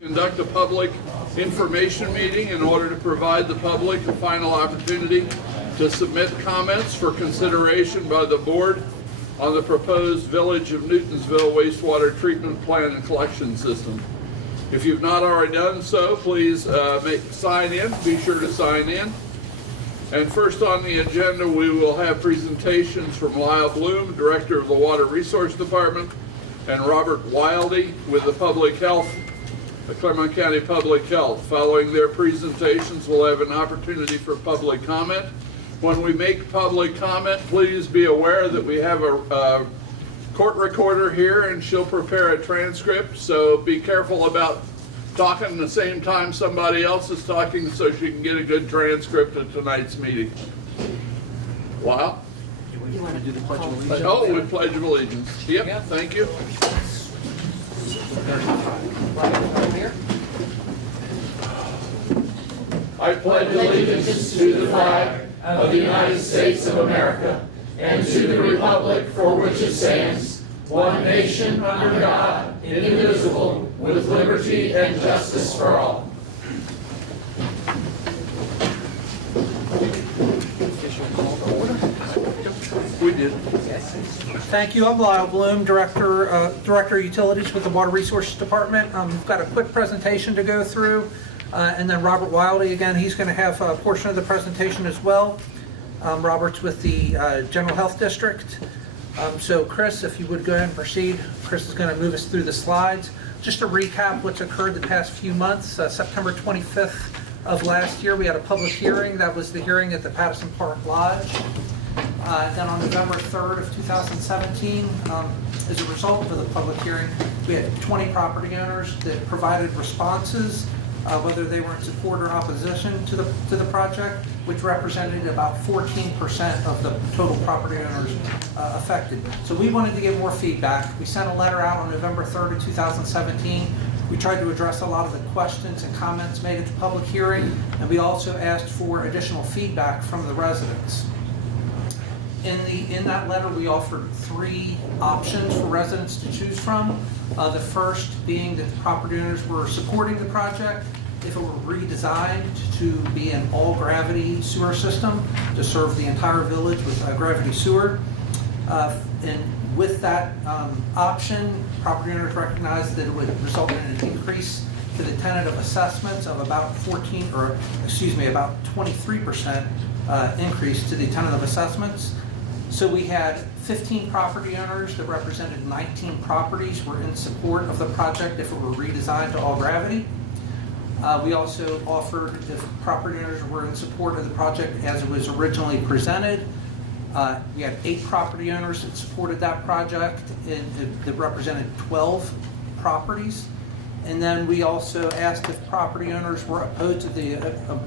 Conduct a public information meeting in order to provide the public a final opportunity to submit comments for consideration by the board on the proposed Village of Newtonsville wastewater treatment plant and collection system. If you've not already done so, please sign in. Be sure to sign in. And first on the agenda, we will have presentations from Lyle Bloom, Director of the Water Resource Department, and Robert Wildy with the Public Health, the Clermont County Public Health. Following their presentations, we'll have an opportunity for public comment. When we make public comment, please be aware that we have a court recorder here and she'll prepare a transcript, so be careful about talking the same time somebody else is talking so she can get a good transcript of tonight's meeting. Wow. You want to do the Pledge of Allegiance? Oh, with Pledge of Allegiance. Yep, thank you. I pledge allegiance to the flag of the United States of America and to the republic for which it stands, one nation under God, indivisible, with liberty and justice for all. We did. Thank you. I'm Lyle Bloom, Director of Utilities with the Water Resources Department. We've got a quick presentation to go through, and then Robert Wildy, again, he's going to have a portion of the presentation as well. Robert's with the General Health District. So Chris, if you would go ahead and proceed. Chris is going to move us through the slides. Just to recap what's occurred the past few months, September 25th of last year, we had a public hearing. That was the hearing at the Patterson Park Lodge. Then on November 3rd of 2017, as a result of the public hearing, we had 20 property owners that provided responses, whether they were in support or in opposition to the project, which represented about 14% of the total property owners affected. So we wanted to get more feedback. We sent a letter out on November 3rd of 2017. We tried to address a lot of the questions and comments made at the public hearing, and we also asked for additional feedback from the residents. In that letter, we offered 3 options for residents to choose from. The first being that the property owners were supporting the project if it were redesigned to be an all-gravity sewer system to serve the entire village with gravity sewer. And with that option, property owners recognized that it would result in an increase to the tentative assessments of about 23% increase to the tentative assessments. So we had 15 property owners that represented 19 properties were in support of the project if it were redesigned to all gravity. We also offered if property owners were in support of the project as it was originally presented. We had 8 property owners that supported that project that represented 12 properties. And then we also asked if property owners were opposed to the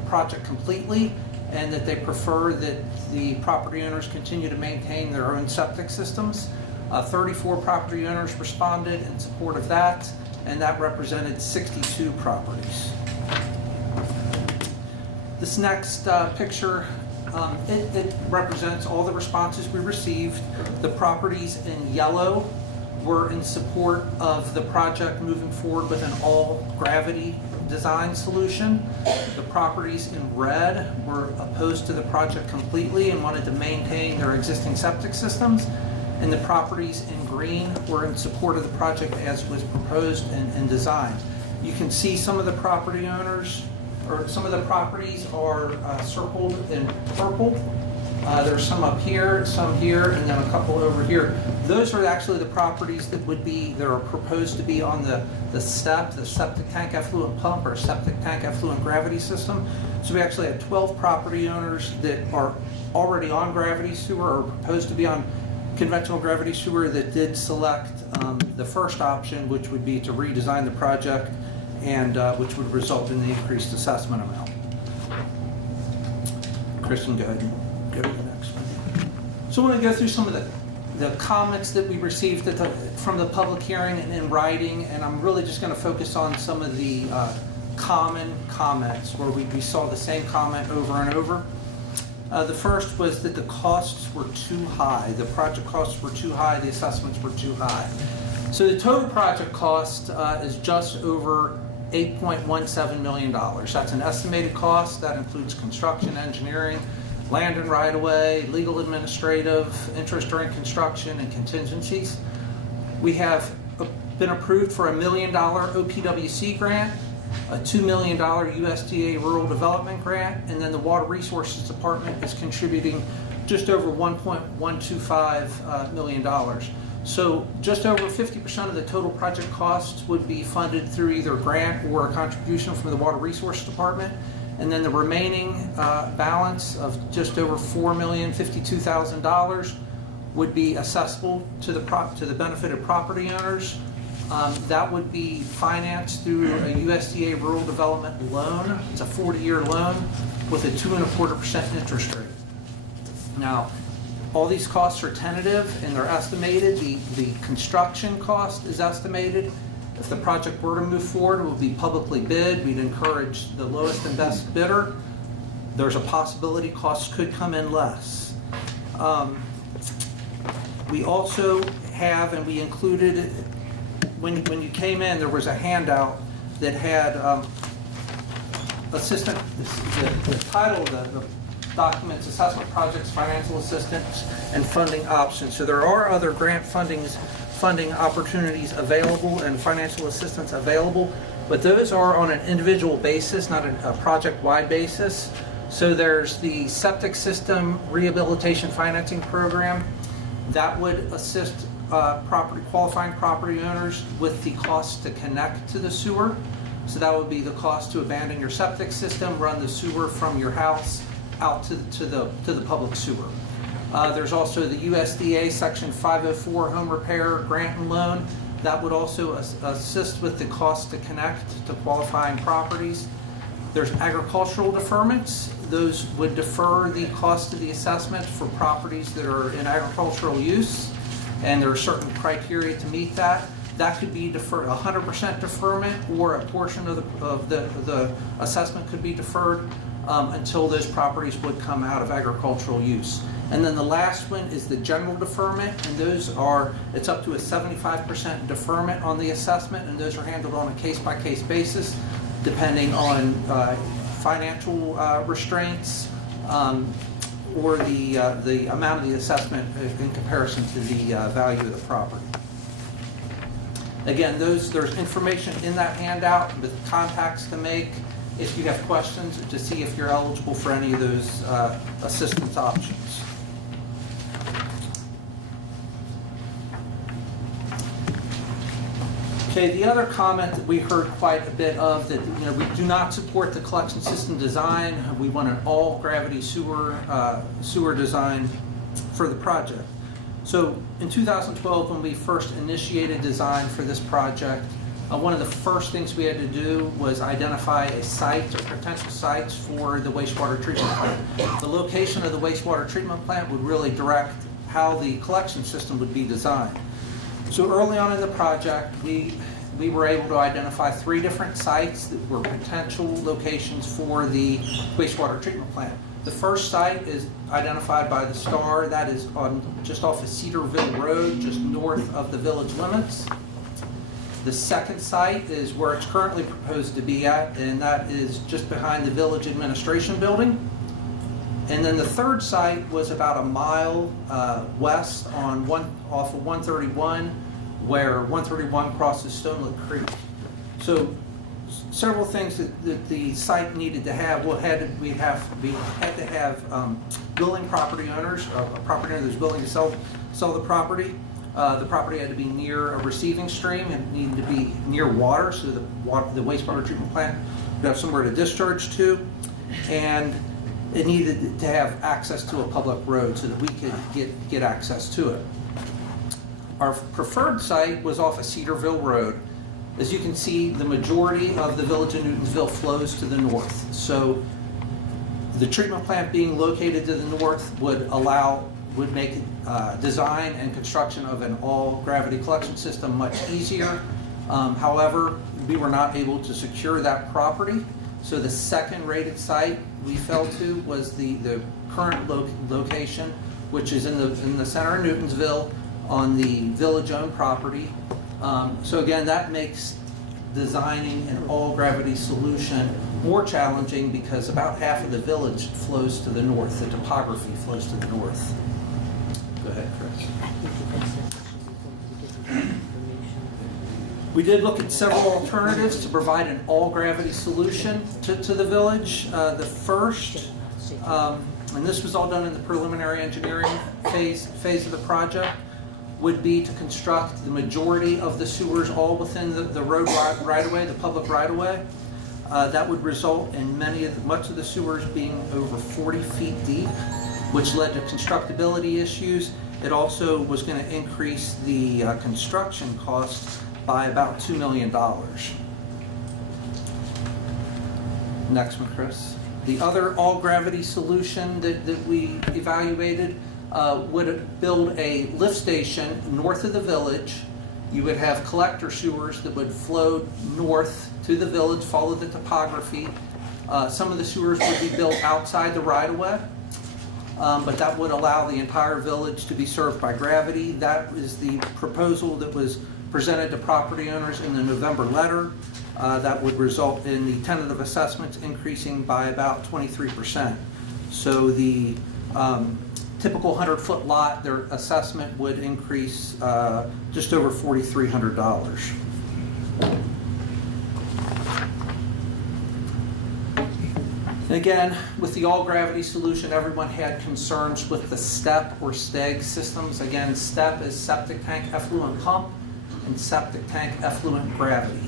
project completely, and that they prefer that the property owners continue to maintain their own septic systems. 34 property owners responded in support of that, and that represented 62 properties. This next picture, it represents all the responses we received. The properties in yellow were in support of the project moving forward with an all-gravity design solution. The properties in red were opposed to the project completely and wanted to maintain their existing septic systems. And the properties in green were in support of the project as was proposed and designed. You can see some of the property owners, or some of the properties are circled in purple. There's some up here, some here, and then a couple over here. Those are actually the properties that are proposed to be on the septic tank effluent pump or septic tank effluent gravity system. So we actually had 12 property owners that are already on gravity sewer or proposed to be on conventional gravity sewer that did select the first option, which would be to redesign the project and which would result in the increased assessment amount. Kristen, go ahead and go to the next one. So I want to go through some of the comments that we received from the public hearing and in writing, and I'm really just going to focus on some of the common comments where we saw the same comment over and over. The first was that the costs were too high. The project costs were too high, the assessments were too high. So the total project cost is just over $8.17 million. That's an estimated cost. That includes construction, engineering, land and right-of-way, legal administrative, interest during construction, and contingencies. We have been approved for $1 million OPWC grant, a $2 million USDA Rural Development Grant, and then the Water Resources Department is contributing just over $1.125 million. So just over 50% of the total project costs would be funded through either grant or a contribution from the Water Resources Department. And then the remaining balance of just over $4,052,000 would be accessible to the benefit of property owners. That would be financed through a USDA Rural Development loan. It's a 40-year loan with a 2.25% interest rate. Now, all these costs are tentative and they're estimated. The construction cost is estimated. If the project were to move forward, it would be publicly bid. We'd encourage the lowest and best bidder. There's a possibility costs could come in less. We also have, and we included, when you came in, there was a handout that had the title of the documents, assessment projects, financial assistance, and funding options. So there are other grant funding opportunities available and financial assistance available, but those are on an individual basis, not a project-wide basis. So there's the septic system rehabilitation financing program that would assist qualifying property owners with the cost to connect to the sewer. So that would be the cost to abandon your septic system, run the sewer from your house out to the public sewer. There's also the USDA Section 504 home repair grant and loan. That would also assist with the cost to connect to qualifying properties. There's agricultural deferments. Those would defer the cost of the assessment for properties that are in agricultural use, and there are certain criteria to meet that. That could be 100% deferment, or a portion of the assessment could be deferred until those properties would come out of agricultural use. And then the last one is the general deferment, and it's up to a 75% deferment on the assessment, and those are handled on a case-by-case basis, depending on financial restraints or the amount of the assessment in comparison to the value of the property. Again, there's information in that handout with contacts to make if you have questions, to see if you're eligible for any of those assistance options. Okay, the other comment that we heard quite a bit of, that we do not support the collection system design. We want an all gravity sewer design for the project. So in 2012, when we first initiated design for this project, one of the first things we had to do was identify a site or potential sites for the wastewater treatment plant. The location of the wastewater treatment plant would really direct how the collection system would be designed. So early on in the project, we were able to identify 3 different sites that were potential locations for the wastewater treatment plant. The first site is identified by the star. That is just off of Cedarville Road, just north of the village limits. The second site is where it's currently proposed to be at, and that is just behind the village administration building. And then the third site was about a mile west off of 131, where 131 crosses Stone Lake Creek. So several things that the site needed to have. We had to have willing property owners, a property owner that's willing to sell the property. The property had to be near a receiving stream and needed to be near water, so the wastewater treatment plant would have somewhere to discharge to, and it needed to have access to a public road so that we could get access to it. Our preferred site was off of Cedarville Road. As you can see, the majority of the village of Newtonsville flows to the north. So the treatment plant being located to the north would make design and construction of an all-gravity collection system much easier. However, we were not able to secure that property. So the second rated site we fell to was the current location, which is in the center of Newtonsville on the village-owned property. So again, that makes designing an all-gravity solution more challenging because about half of the village flows to the north. The topography flows to the north. Go ahead, Chris. We did look at several alternatives to provide an all-gravity solution to the village. The first, and this was all done in the preliminary engineering phase of the project, would be to construct the majority of the sewers all within the road right-of-way, the public right-of-way. That would result in much of the sewers being over 40 feet deep, which led to constructability issues. It also was going to increase the construction cost by about $2 million. Next one, Chris. The other all-gravity solution that we evaluated would build a lift station north of the village. You would have collector sewers that would flow north to the village, follow the topography. Some of the sewers would be built outside the right-of-way, but that would allow the entire village to be served by gravity. That is the proposal that was presented to property owners in the November letter. That would result in the tentative assessments increasing by about 23%. So the typical 100-foot lot, their assessment would increase just over $4,300. And again, with the all-gravity solution, everyone had concerns with the STEP or STEG systems. Again, STEP is septic tank effluent pump, and septic tank effluent gravity.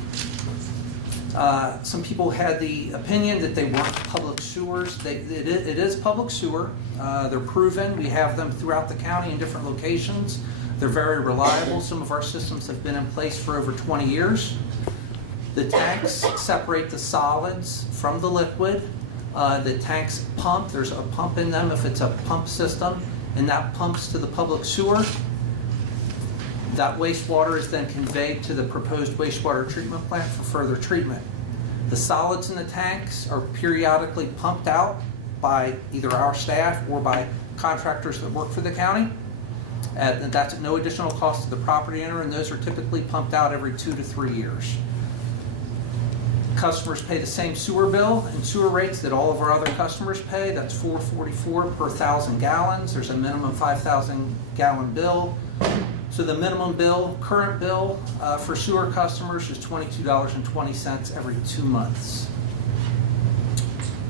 Some people had the opinion that they weren't public sewers. It is public sewer. They're proven. We have them throughout the county in different locations. They're very reliable. Some of our systems have been in place for over 20 years. The tanks separate the solids from the liquid. The tanks pump. There's a pump in them if it's a pump system, and that pumps to the public sewer. That wastewater is then conveyed to the proposed wastewater treatment plant for further treatment. The solids in the tanks are periodically pumped out by either our staff or by contractors that work for the county. And that's at no additional cost to the property owner, and those are typically pumped out every 2 to 3 years. Customers pay the same sewer bill and sewer rates that all of our other customers pay. That's $4.44 per 1,000 gallons. There's a minimum 5,000 gallon bill. So the minimum bill, current bill for sewer customers is $22.20 every 2 months.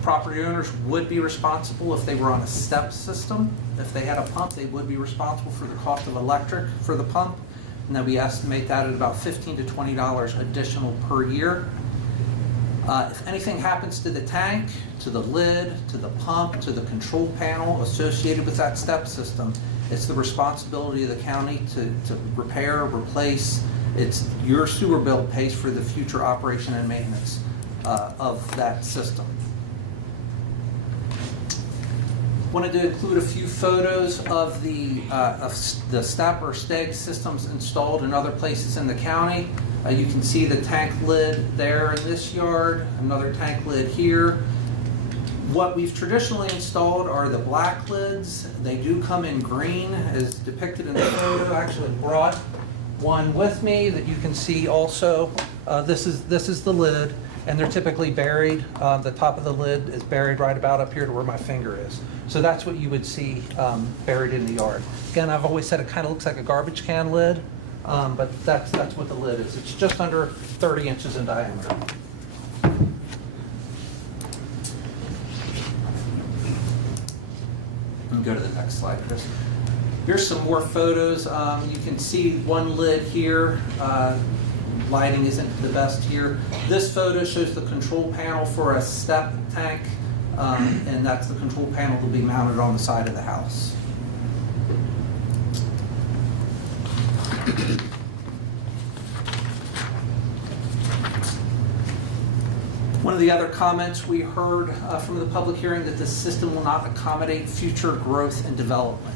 Property owners would be responsible if they were on a step system. If they had a pump, they would be responsible for the cost of electric for the pump. And then we estimate that at about $15 to $20 additional per year. If anything happens to the tank, to the lid, to the pump, to the control panel associated with that step system, it's the responsibility of the county to repair, replace. It's your sewer bill pays for the future operation and maintenance of that system. Wanted to include a few photos of the STEP or STEG systems installed in other places in the county. You can see the tank lid there in this yard, another tank lid here. What we've traditionally installed are the black lids. They do come in green as depicted in the photo. I actually brought one with me that you can see also. This is the lid, and they're typically buried. The top of the lid is buried right about up here to where my finger is. So that's what you would see buried in the yard. Again, I've always said it kind of looks like a garbage can lid, but that's what the lid is. It's just under 30 inches in diameter. Go to the next slide, Chris. Here's some more photos. You can see one lid here. Lighting isn't the best here. This photo shows the control panel for a step tank, and that's the control panel that will be mounted on the side of the house. One of the other comments we heard from the public hearing that this system will not accommodate future growth and development.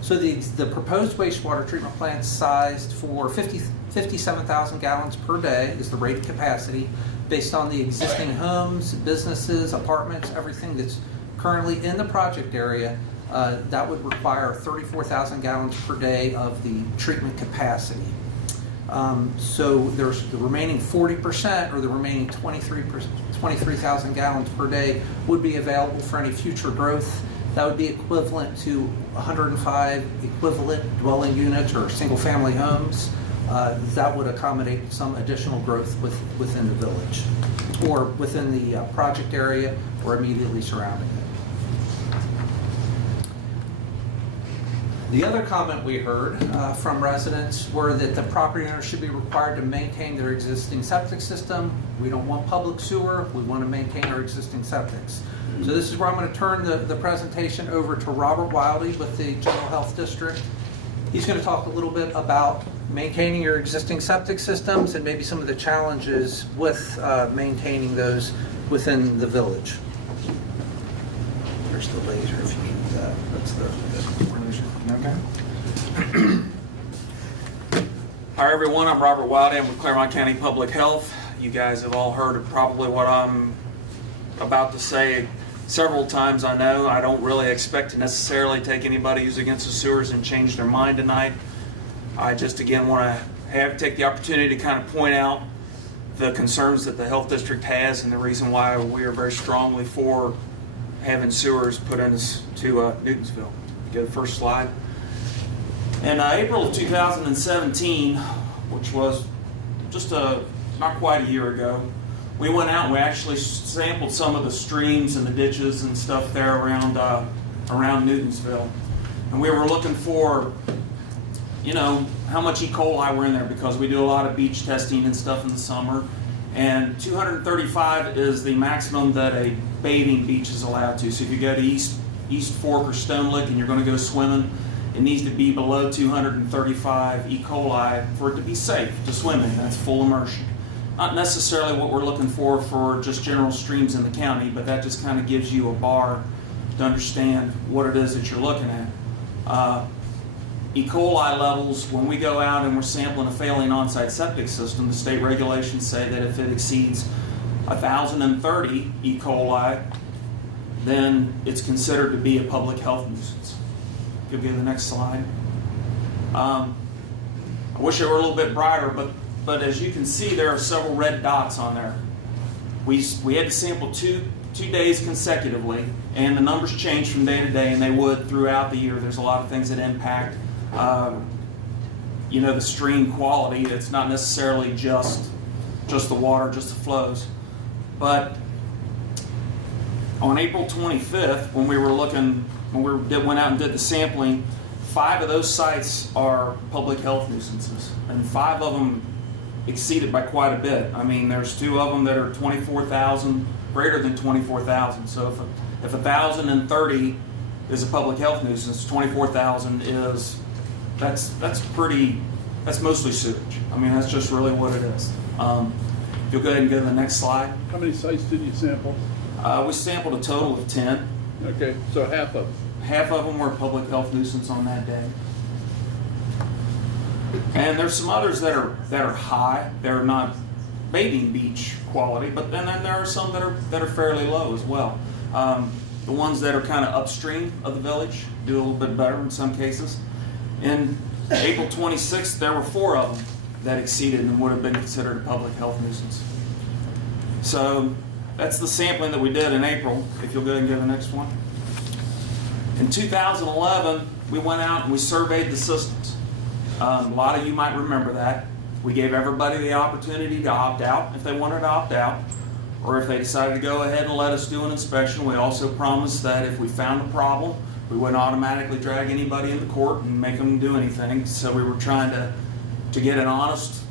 So the proposed wastewater treatment plant sized for 57,000 gallons per day is the rated capacity based on the existing homes, businesses, apartments, everything that's currently in the project area. That would require 34,000 gallons per day of the treatment capacity. So there's the remaining 40%, or the remaining 23,000 gallons per day would be available for any future growth. That would be equivalent to 105 equivalent dwelling units or single-family homes. That would accommodate some additional growth within the village, or within the project area, or immediately surrounding it. The other comment we heard from residents were that the property owner should be required to maintain their existing septic system. We don't want public sewer, we want to maintain our existing septics. So this is where I'm going to turn the presentation over to Robert Wildy with the General Health District. He's going to talk a little bit about maintaining your existing septic systems and maybe some of the challenges with maintaining those within the village. There's the laser if you need that. That's the laser. Okay. Hi everyone, I'm Robert Wildy. I'm with Clermont County Public Health. You guys have all heard of probably what I'm about to say several times. I know I don't really expect to necessarily take anybody who's against the sewers and change their mind tonight. I just again want to take the opportunity to kind of point out the concerns that the health district has and the reason why we are very strongly for having sewers put into Newtonsville. Go to the first slide. In April of 2017, which was just not quite a year ago, we went out and we actually sampled some of the streams and the ditches and stuff there around Newtonsville. And we were looking for, how much E. coli were in there, because we do a lot of beach testing and stuff in the summer. And 235 is the maximum that a bathing beach is allowed to. So if you go to East Fork or Stone Lick and you're going to go swimming, it needs to be below 235 E. coli for it to be safe to swim in. That's full immersion. Not necessarily what we're looking for just general streams in the county, but that just kind of gives you a bar to understand what it is that you're looking at. E. coli levels, when we go out and we're sampling a failing on-site septic system, the state regulations say that if it exceeds 1,030 E. coli, then it's considered to be a public health nuisance. If you'll go to the next slide. I wish they were a little bit brighter, but as you can see, there are several red dots on there. We had to sample two days consecutively, and the numbers change from day to day, and they would throughout the year. There's a lot of things that impact the stream quality. It's not necessarily just the water, just the flows. But on April 25th, when we went out and did the sampling, 5 of those sites are public health nuisances, and 5 of them exceeded by quite a bit. I mean, there's 2 of them that are 24,000, greater than 24,000. So if 1,030 is a public health nuisance, 24,000 is that's mostly sewage. I mean, that's just really what it is. If you'll go ahead and go to the next slide. How many sites did you sample? We sampled a total of 10. Okay, so half of them. Half of them were a public health nuisance on that day. And there's some others that are high. They're not bathing beach quality, but then there are some that are fairly low as well. The ones that are kind of upstream of the village do a little bit better in some cases. In April 26th, there were 4 of them that exceeded and would have been considered a public health nuisance. So that's the sampling that we did in April. If you'll go ahead and go to the next one. In 2011, we went out and we surveyed the systems. A lot of you might remember that. We gave everybody the opportunity to opt out if they wanted to opt out, or if they decided to go ahead and let us do an inspection. We also promised that if we found a problem, we wouldn't automatically drag anybody into court and make them do anything. So we were trying to get an honest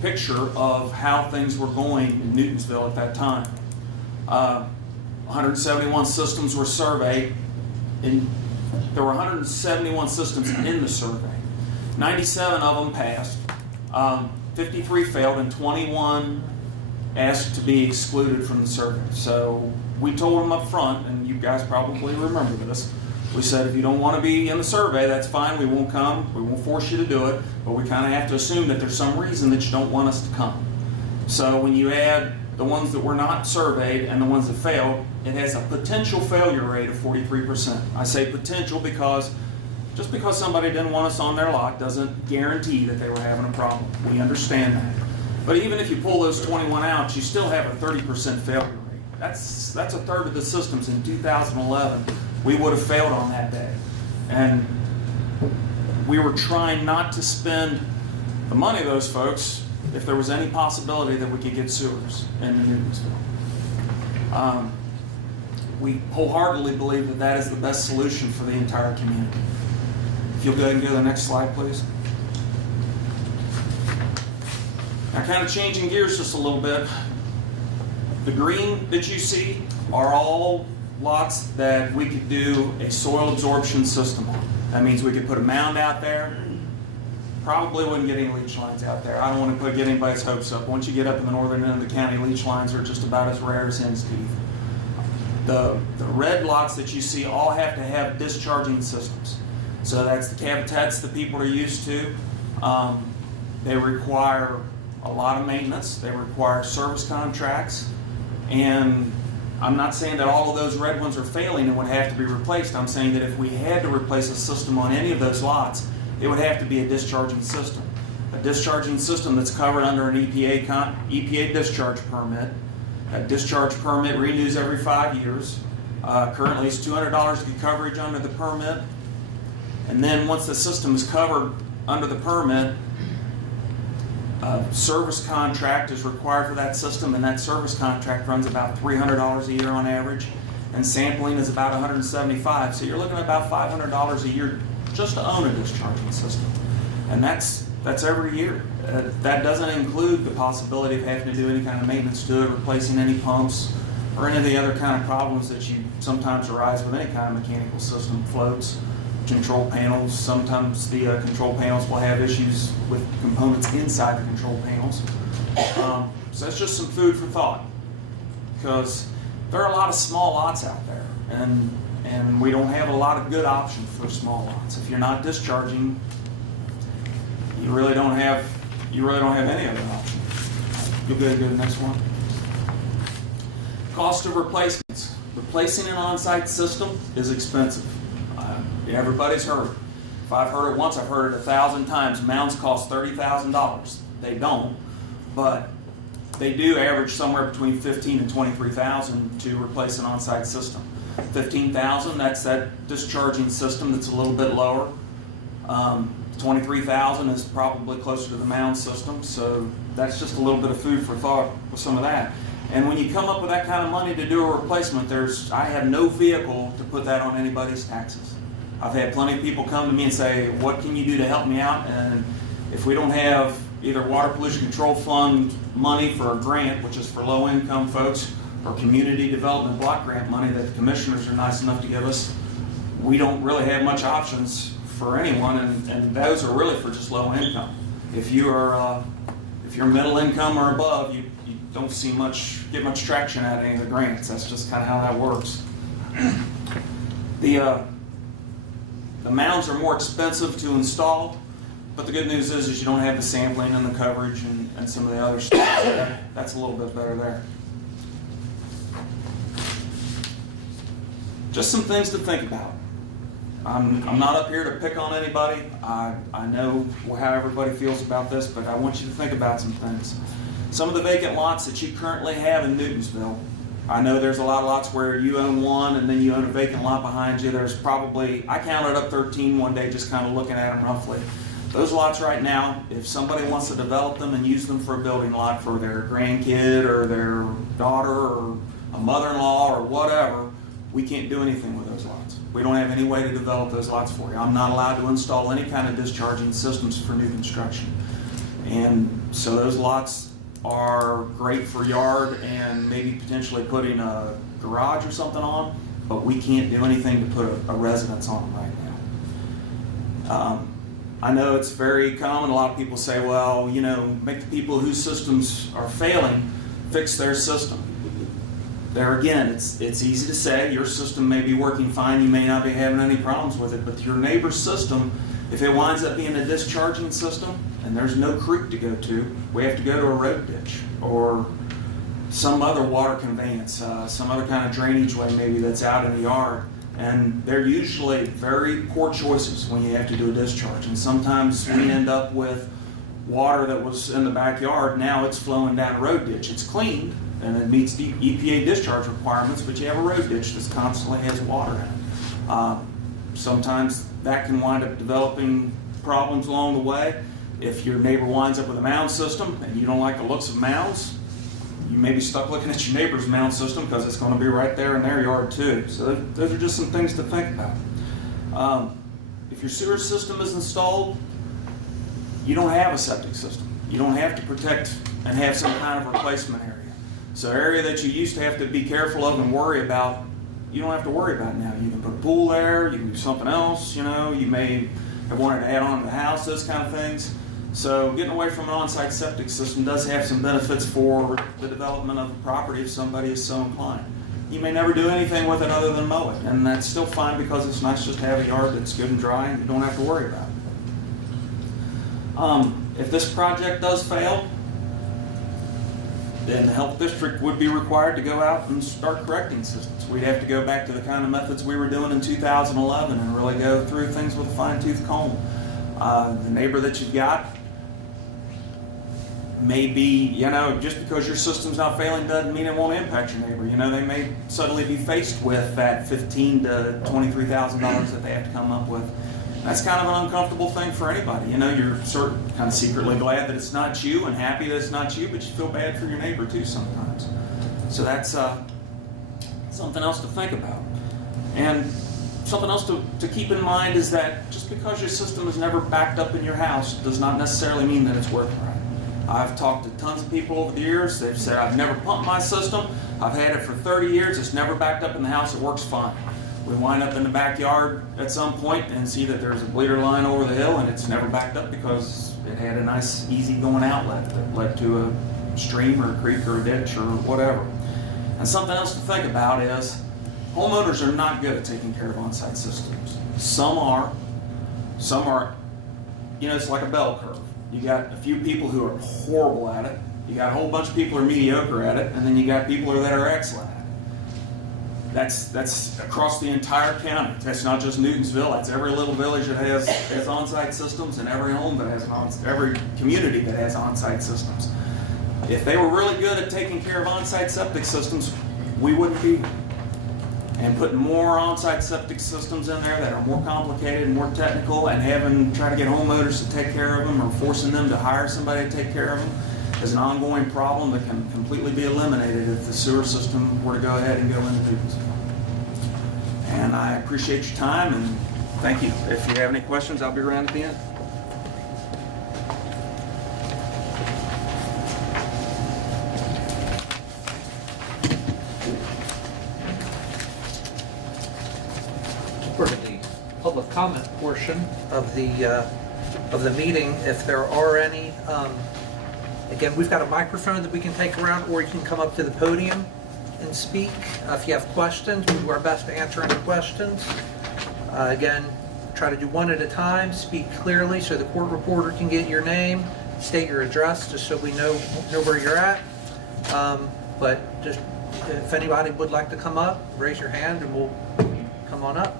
picture of how things were going in Newtonsville at that time. 171 systems were surveyed, and there were 171 systems in the survey. 97 of them passed, 53 failed, and 21 asked to be excluded from the survey. So we told them up front, and you guys probably remember this, we said if you don't want to be in the survey, that's fine, we won't come, we won't force you to do it, but we kind of have to assume that there's some reason that you don't want us to come. So when you add the ones that were not surveyed and the ones that failed, it has a potential failure rate of 43%. I say potential because Just because somebody didn't want us on their lot doesn't guarantee that they were having a problem. We understand that. But even if you pull those 21 out, you still have a 30% failure rate. That's a third of the systems in 2011 we would have failed on that day. And we were trying not to spend the money of those folks if there was any possibility that we could get sewers in Newtonsville. We wholeheartedly believe that that is the best solution for the entire community. If you'll go ahead and go to the next slide, please. Now, kind of changing gears just a little bit. The green that you see are all lots that we could do a soil absorption system on. That means we could put a mound out there. Probably wouldn't get any leach lines out there. I don't want to get anybody's hopes up. Once you get up in the northern end of the county, leach lines are just about as rare as hen's teeth. The red lots that you see all have to have discharging systems. So that's the habitats that people are used to. They require a lot of maintenance. They require service contracts. And I'm not saying that all of those red ones are failing and would have to be replaced. I'm saying that if we had to replace a system on any of those lots, it would have to be a discharging system. A discharging system that's covered under an EPA discharge permit. A discharge permit renews every 5 years. Currently it's $200 to get coverage under the permit. And then once the system is covered under the permit, a service contract is required for that system, and that service contract runs about $300 a year on average, and sampling is about $175. So you're looking at about $500 a year just to own a discharging system. And that's every year. That doesn't include the possibility of having to do any kind of maintenance to it, replacing any pumps, or any of the other kind of problems that you sometimes arise with any kind of mechanical system. Floats, control panels. Sometimes the control panels will have issues with components inside the control panels. So that's just some food for thought, because there are a lot of small lots out there, and we don't have a lot of good options for small lots. If you're not discharging, you really don't have any other option. You'll go ahead and go to the next one. Cost of replacements. Replacing an on-site system is expensive. Everybody's heard it. If I've heard it once, I've heard it 1,000 times. Mounds cost $30,000. They don't, but they do average somewhere between $15,000 and $23,000 to replace an on-site system. $15,000, that's that discharging system that's a little bit lower. $23,000 is probably closer to the mound system, so that's just a little bit of food for thought with some of that. And when you come up with that kind of money to do a replacement, I have no vehicle to put that on anybody's taxes. I've had plenty of people come to me and say, what can you do to help me out? And if we don't have either Water Pollution Control Fund money for a grant, which is for low-income folks, or community development block grant money that the commissioners are nice enough to give us, we don't really have much options for anyone, and those are really for just low income. If you're middle income or above, you don't get much traction out of any of the grants. That's just kind of how that works. The mounds are more expensive to install, but the good news is you don't have the sampling and the coverage and some of the other stuff. So that's a little bit better there. Just some things to think about. I'm not up here to pick on anybody. I know how everybody feels about this, but I want you to think about some things. Some of the vacant lots that you currently have in Newtonsville, I know there's a lot of lots where you own one and then you own a vacant lot behind you. There's probably, I counted up 13 one day just kind of looking at them roughly. Those lots right now, if somebody wants to develop them and use them for a building lot for their grandkid or their daughter or a mother-in-law or whatever, we can't do anything with those lots. We don't have any way to develop those lots for you. I'm not allowed to install any kind of discharging systems for new construction. And so those lots are great for yard and maybe potentially putting a garage or something on, but we can't do anything to put a residence on them right now. I know it's very common. A lot of people say, well, make the people whose systems are failing fix their system. There again, it's easy to say your system may be working fine, you may not be having any problems with it, but your neighbor's system, if it winds up being a discharging system and there's no creek to go to, we have to go to a road ditch or some other water conveyance, some other kind of drainage way maybe that's out in the yard, And they're usually very poor choices when you have to do a discharge. And sometimes we end up with water that was in the backyard, now it's flowing down a road ditch. It's cleaned and it meets the EPA discharge requirements, but you have a road ditch that constantly has water in it. Sometimes that can wind up developing problems along the way. If your neighbor winds up with a mound system and you don't like the looks of mounds, you may be stuck looking at your neighbor's mound system because it's going to be right there in their yard too. So those are just some things to think about. If your sewer system is installed, you don't have a septic system. You don't have to protect and have some kind of replacement area. So area that you used to have to be careful of and worry about, you don't have to worry about now. You can put a pool there, you can do something else, you know, you may have wanted to add on to the house, those kind of things. So getting away from an on-site septic system does have some benefits for the development of the property if somebody is so inclined. You may never do anything with it other than mow it, and that's still fine because it's nice just to have a yard that's good and dry and you don't have to worry about it. If this project does fail, then the health district would be required to go out and start correcting systems. We'd have to go back to the kind of methods we were doing in 2011 and really go through things with a fine-tooth comb. The neighbor that you've got may be, you know, just because your system's not failing doesn't mean it won't impact your neighbor. You know, they may suddenly be faced with that $15,000 to $23,000 that they have to come up with. That's kind of an uncomfortable thing for anybody. You know, you're sort of kind of secretly glad that it's not you and happy that it's not you, but you feel bad for your neighbor too sometimes. So that's something else to think about. And something else to keep in mind is that just because your system is never backed up in your house does not necessarily mean that it's working right. I've talked to tons of people over the years. They've said, I've never pumped my system. I've had it for 30 years. It's never backed up in the house. It works fine. We wind up in the backyard at some point and see that there's a bleeder line over the hill and it's never backed up because it had a nice, easy going outlet that led to a stream or a creek or a ditch or whatever. And something else to think about is homeowners are not good at taking care of on-site systems. Some are, you know, it's like a bell curve. You got a few people who are horrible at it, you got a whole bunch of people who are mediocre at it, and then you got people that are excellent at it. That's across the entire county. That's not just Newtonsville. That's every little village that has on-site systems, and every home that has every community that has on-site systems. If they were really good at taking care of on-site septic systems, we wouldn't be here. And putting more on-site septic systems in there that are more complicated and more technical, and try to get homeowners to take care of them or forcing them to hire somebody to take care of them is an ongoing problem that can completely be eliminated if the sewer system were to go ahead and go into Newtonsville. And I appreciate your time and thank you. If you have any questions, I'll be around at the end. For the public comment portion of the meeting, if there are any. Again, we've got a microphone that we can take around, or you can come up to the podium and speak. If you have questions, we'll do our best to answer any questions. Again, try to do one at a time, speak clearly so the court reporter can get your name, state your address, just so we know where you're at. But just if anybody would like to come up, raise your hand and we'll come on up.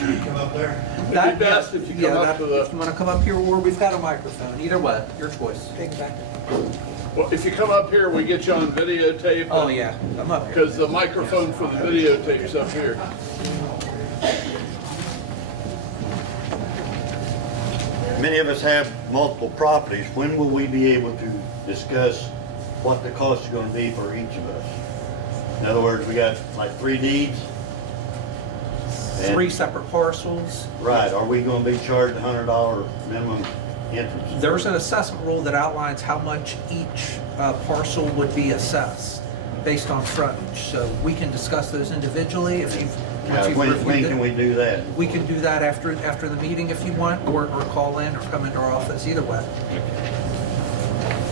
Come up there. It'd be best if you come up to the... If you want to come up here, or we've got a microphone. Either way, your choice. Well, if you come up here, we get you on videotape. Oh, yeah. Come up here. Because the microphone for the videotape's up here. Many of us have multiple properties. When will we be able to discuss what the cost is going to be for each of us? In other words, we got like 3 deeds. And- 3 separate parcels. Right. Are we going to be charged $100 minimum entrance? There's an assessment rule that outlines how much each parcel would be assessed based on frontage. So we can discuss those individually if you've When reviewed can it. we do that? We can do that after the meeting if you want, or call in or come into our office, either way.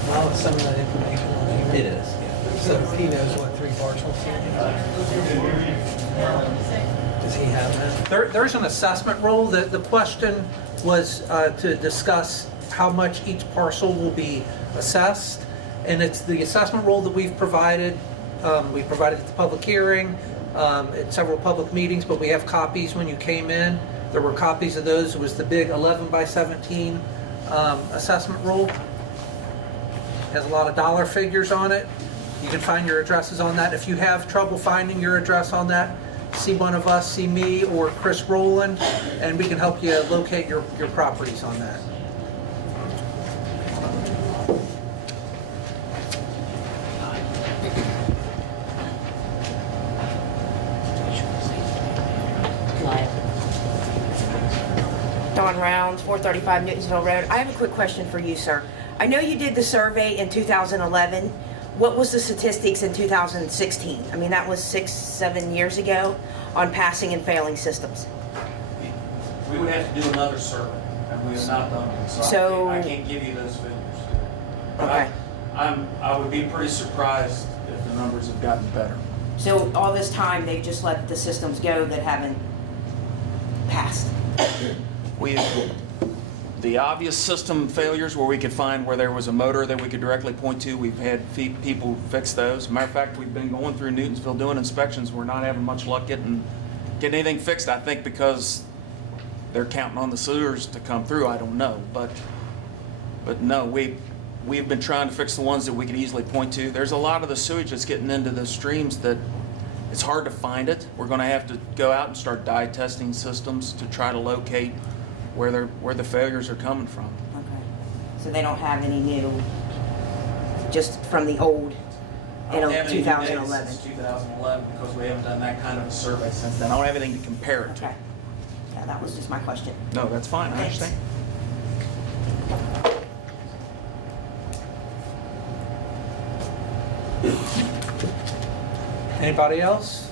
Well, some of that information on here. It is, yeah. So he knows what 3 parcels. Does he have that? There's an assessment rule. The question was to discuss how much each parcel will be assessed. And it's the assessment rule that we've provided We provided at the public hearing, at several public meetings, but we have copies when you came in. There were copies of those. It was the big 11 by 17 assessment rule. Has a lot of dollar figures on it. You can find your addresses on that. If you have trouble finding your address on that, see one of us, see me or Chris Rowland, and we can help you locate your properties on that. Dawn Rounds, 435 Newtonsville Road. I have a quick question for you, sir. I know you did the survey in 2011. What was the statistics in 2016? I mean, that was 6-7 years ago on passing and failing systems. We would have to do another survey, and we have not done it, So- I can't give you those figures. But Okay. I would be pretty surprised if the numbers have gotten better. So all this time, they've just let the systems go that haven't passed. The obvious system failures where we could find where there was a motor that we could directly point to, we've had people fix those. Matter of fact, we've been going through Newtonsville doing inspections. We're not having much luck getting anything fixed, I think because they're counting on the sewers to come through. I don't know, but no, we've been trying to fix the ones that we could easily point to. There's a lot of the sewage that's getting into the streams that it's hard to find it. We're going to have to go out and start dye testing systems to try to locate where the failures are coming from. Okay. So they don't have any new, just from the old, I don't have any new data 2011. since 2011 because we haven't done that kind of a survey since then. I don't have anything to compare it to. Okay. Yeah, that was just my question. No, that's fine. I Thanks. understand. Anybody else?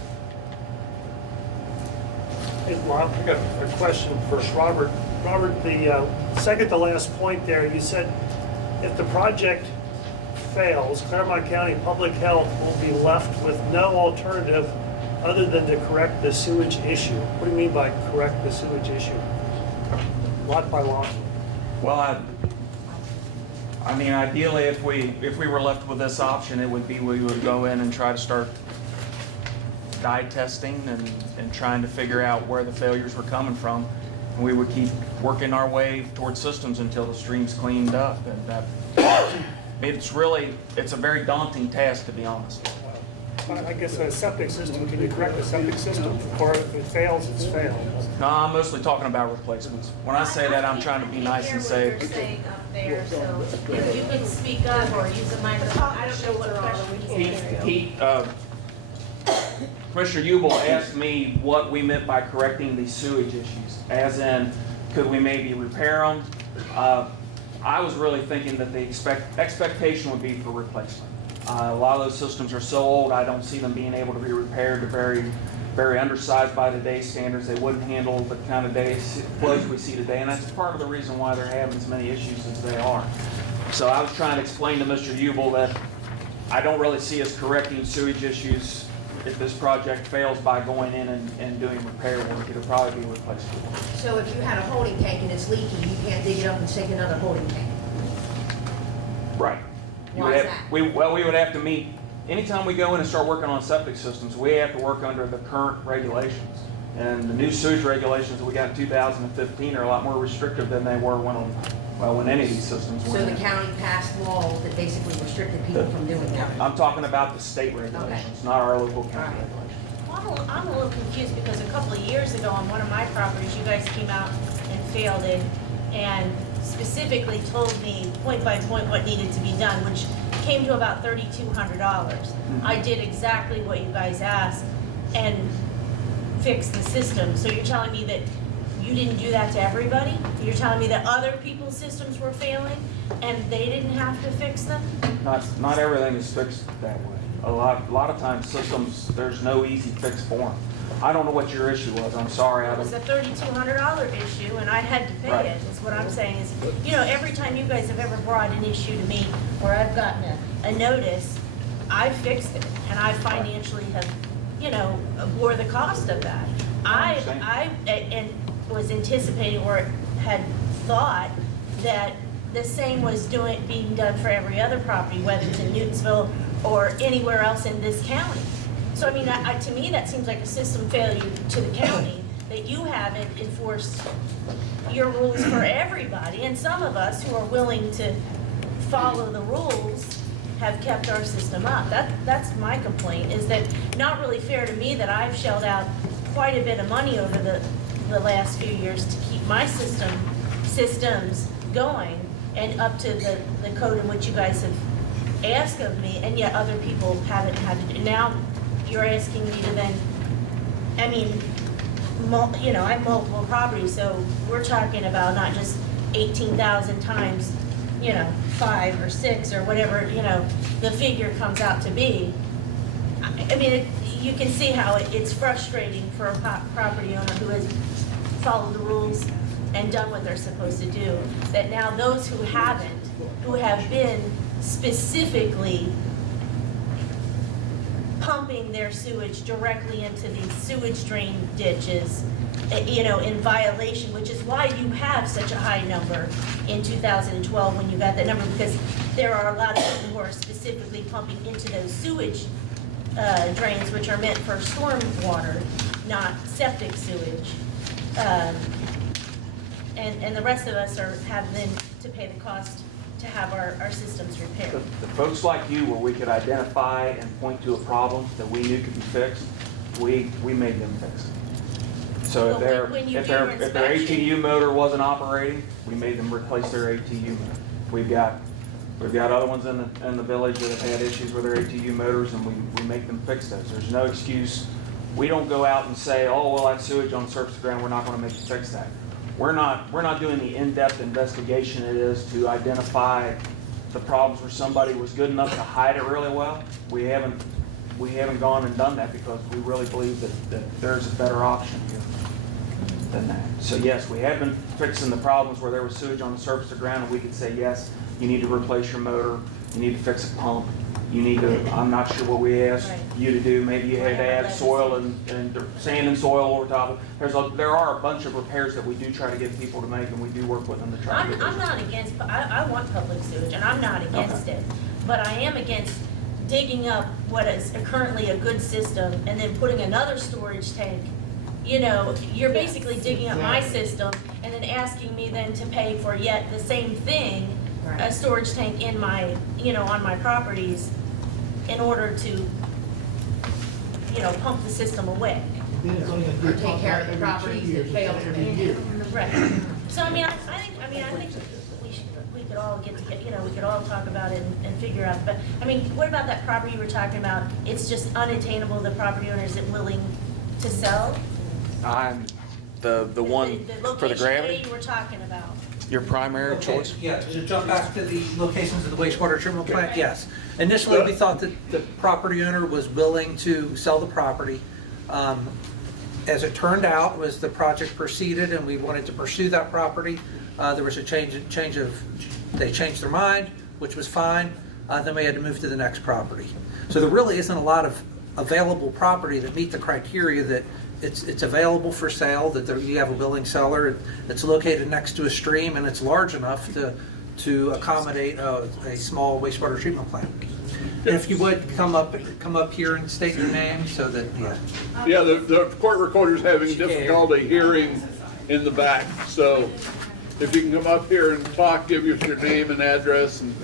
Hey, Rob, I got a question first. Robert, the second to last point there, you said if the project fails, Clermont County Public Health will be left with no alternative other than to correct the sewage issue. What do you mean by correct the sewage issue? Lot by lot? Well, I mean, ideally, if we were left with this option, it would be we would go in and try to start dye testing and trying to figure out where the failures were coming from. And we would keep working our way towards systems until the stream's cleaned up. And it's a very daunting task, to be honest. I guess a septic system, can you correct the septic system? Or if it fails, it's failed. No, I'm mostly talking about replacements. When I say that, I'm trying to be nice and say, I hear what you're saying up there, so if you can speak up or use a microphone, I don't know what question he's answering. Commissioner Ubel asked me what we meant by correcting these sewage issues, as in, could we maybe repair them? I was really thinking that the expectation would be for replacement. A lot of those systems are so old, I don't see them being able to be repaired. They're very, very undersized by today's standards. They wouldn't handle the kind of flows we see today, and that's part of the reason why they're having as many issues as they are. So I was trying to explain to Mr. Ubel that I don't really see us correcting sewage issues if this project fails by going in and doing repair work. It'll probably be replaceable. So if you had a holding tank and it's leaking, you can't dig it up and sink another holding tank? Right. Why is that? We would have to meet, anytime we go in and start working on septic systems, we have to work under the current regulations. And the new sewage regulations that we got in 2015 are a lot more restrictive than they were when any of these systems were So the in. county passed laws that basically restricted people from doing that? I'm talking about the state regulations, not our local county Alright. regulations. I'm a little confused because a couple of years ago on one of my properties, you guys came out and failed it and specifically told me point by point what needed to be done, which came to about $3,200. I did exactly what you guys asked and fixed the system. So you're telling me that you didn't do that to everybody? You're telling me that other people's systems were failing and they didn't have to fix them? Not everything is fixed that way. A lot of times systems, there's no easy fix for them. I don't know what your issue was. I'm sorry. It was a $3,200 issue, and I had to pay Right. it, is what I'm saying is, every time you guys have ever brought an issue to me where I've gotten a notice, I fixed it, and I financially have, bore the cost of that. understand. I was anticipating or had thought that the same was being done for every other property, whether it's in Newtonsville or anywhere else in this county. So I mean, to me, that seems like a system failure to the county, that you haven't enforced your rules for everybody. And some of us who are willing to follow the rules have kept our system up. That's my complaint, is that not really fair to me that I've shelled out quite a bit of money over the last few years to keep my systems going and up to the code in which you guys have asked of me, and yet other people haven't had to do. Now you're asking me to then, I mean, you know, I have multiple properties, so we're talking about not just 18,000 times, you know, 5 or 6 or whatever, you know, the figure comes out to be. I mean, you can see how it's frustrating for a property owner who has followed the rules and done what they're supposed to do, that now those who haven't, who have been specifically pumping their sewage directly into these sewage drain ditches, you know, in violation, which is why you have such a high number in 2012 when you got that number, because there are a lot of people who are specifically pumping into those sewage drains, which are meant for storm water, not septic sewage. And the rest of us have then to pay the cost to have our systems repaired. The folks like you, where we could identify and point to a problem that we knew could be fixed, we made them fix it. So Well, when you if do your their inspection- ATU motor wasn't operating, we made them replace their ATU motor. We've got other ones in the village that have had issues with their ATU motors, and we make them fix those. There's no excuse. We don't go out and say, oh, well, that's sewage on the surface of the ground, we're not going to make you fix that. We're not doing the in-depth investigation it is to identify the problems where somebody was good enough to hide it really well. We haven't gone and done that because we really believe that there's a better option here than that. So yes, we have been fixing the problems where there was sewage on the surface of the ground, and we could say, yes, you need to replace your motor, you need to fix a pump, you need to, I'm not sure what we asked you to do, maybe you had to add soil and sand and soil over top of it. There are a bunch of repairs that we do try to get people to make, and we do work with them to try to get those. I'm not against, I want public sewage, and I'm not against it, but I am against digging up what is currently a good system and then putting another storage tank. You know, you're basically digging up my system and then asking me then to pay for yet the same thing, a storage tank in my, you know, on my properties, in order to, you know, pump the system away. Or take care of the properties that failed to maintain. Right. So I think we could all get together, you know, we could all talk about it and figure out, but, I mean, what about that property you were talking about? It's just unattainable, the property owner isn't willing to sell? I'm the one for the location gravity, A you were talking about. your primary Okay, choice? yeah, to jump back to the locations of the wastewater treatment plant, yes. Initially, we thought that the property owner was willing to sell the property. As it turned out, as the project proceeded and we wanted to pursue that property, there was a they changed their mind, which was fine. Then we had to move to the next property. So there really isn't a lot of available property that meet the criteria that it's available for sale, that you have a willing seller, it's located next to a stream, and it's large enough to accommodate a small wastewater treatment plant. And if you would, come up here and state your name so that, Yeah, the court recorder's having difficulty hearing in the back, so if you can come up here and talk, give us your name and address, and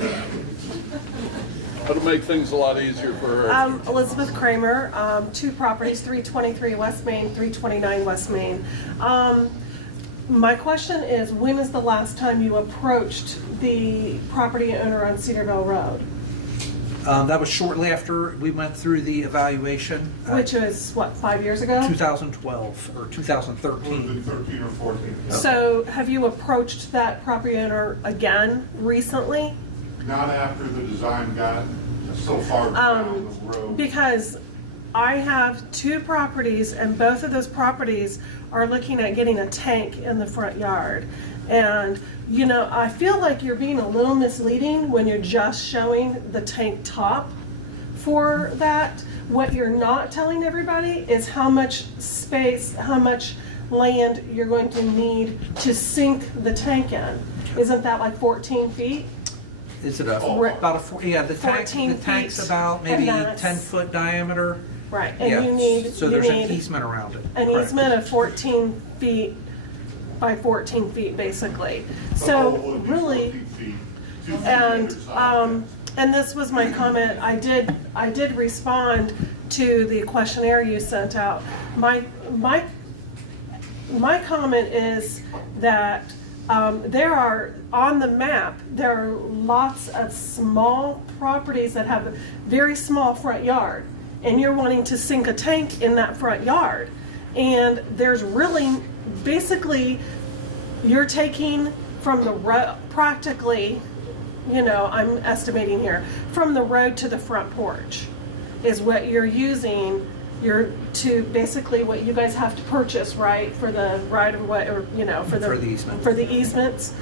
that'll make things a lot easier for her. Elizabeth Kramer, 2 properties, 323 West Main, 329 West Main. My question is, when is the last time you approached the property owner on Cedarville Road? that was shortly after we went through the evaluation. Which was, what, 5 years ago? 2012 or 2013. 13 or 14. So have you approached that property owner again recently? Not after the design got so far down the road. Because I have 2 properties, and both of those properties are looking at getting a tank in the front yard. And, you know, I feel like you're being a little misleading when you're just showing the tank top for that. What you're not telling everybody is how much space, how much land you're going to need to sink the tank in. Isn't that like 14 feet? Is it a, Oh. about a, yeah, the 14 tank's feet, about maybe and that's- 10-foot diameter. Right, Yeah. and you need, So you there's an need easement around it. an Correct. easement of 14 feet by 14 feet, basically. So Will it be really, 14 feet, 2 feet and, either side? and this was my comment, I did respond to the questionnaire you sent out. My comment is that there are, on the map, there are lots of small properties that have a very small front yard, and you're wanting to sink a tank in that front yard. And there's really, basically, you're taking from the road, practically, you know, I'm estimating here, from the road to the front porch is what you're using, to basically what you guys have to purchase, right, for the right of way, or, you know, for the easement. for the easements.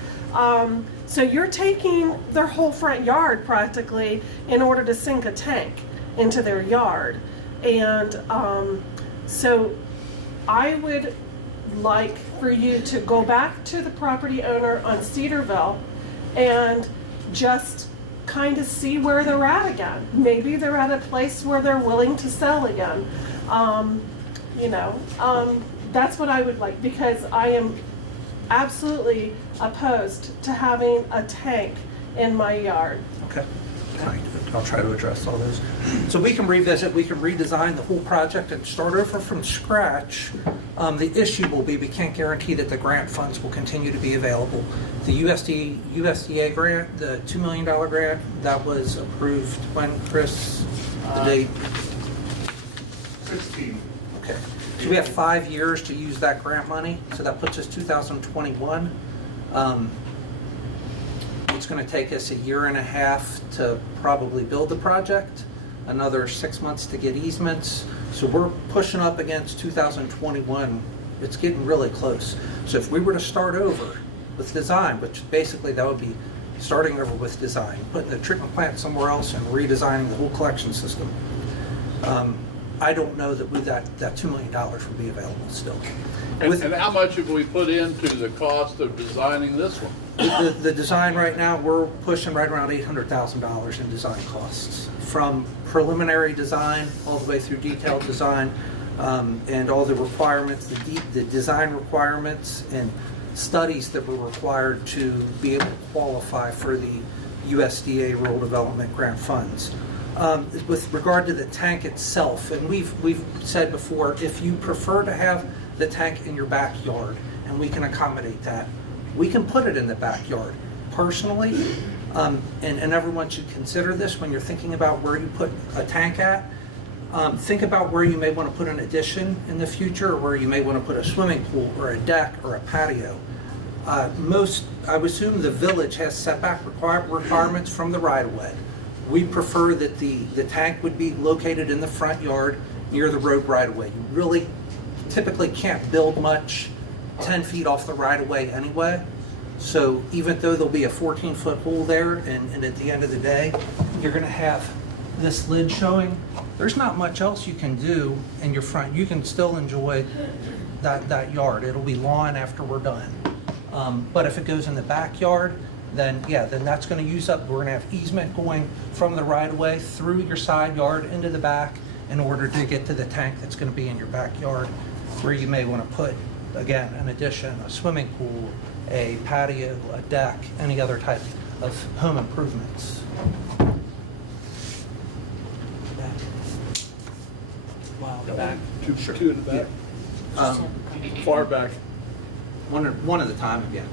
So you're taking their whole front yard practically in order to sink a tank into their yard. And so I would like for you to go back to the property owner on Cedarville and just kind of see where they're at again. Maybe they're at a place where they're willing to sell again. That's what I would like, because I am absolutely opposed to having a tank in my yard. Okay, fine. I'll try to address all those. So we can revisit, we can redesign the whole project and start over from scratch. The issue will be, we can't guarantee that the grant funds will continue to be available. The USDA grant, the $2 million grant, that was approved when, Chris, the date? 16. Okay, so we have 5 years to use that grant money, so that puts us 2021. It's going to take us a year and a half to probably build the project, another 6 months to get easements. So we're pushing up against 2021. It's getting really close. So if we were to start over with design, which basically that would be starting over with design, putting the treatment plant somewhere else and redesigning the whole collection system, I don't know that that $2 million would be available still. And how much have we put into the cost of designing this one? The design right now, we're pushing right around $800,000 in design costs, from preliminary design all the way through detailed design, and all the requirements, the design requirements and studies that were required to be able to qualify for the USDA Rural Development Grant funds. With regard to the tank itself, and we've said before, if you prefer to have the tank in your backyard, and we can accommodate that, we can put it in the backyard. Personally, and everyone should consider this when you're thinking about where you put a tank at, think about where you may want to put an addition in the future, or where you may want to put a swimming pool or a deck or a patio. I would assume the village has setback requirements from the right-of-way. We prefer that the tank would be located in the front yard near the road right-of-way. You really typically can't build much 10 feet off the right-of-way anyway. So even though there'll be a 14-foot hole there, and at the end of the day, you're going to have this lid showing, there's not much else you can do in your front. You can still enjoy that yard. It'll be lawn after we're done. But if it goes in the backyard, then that's going to use up, we're going to have easement going from the right-of-way through your side yard into the back in order to get to the tank that's going to be in your backyard, where you may want to put, again, an addition, a swimming pool, a patio, a deck, any other type of home improvements. Wow, the back. Two in the back? Far back. One at a time again.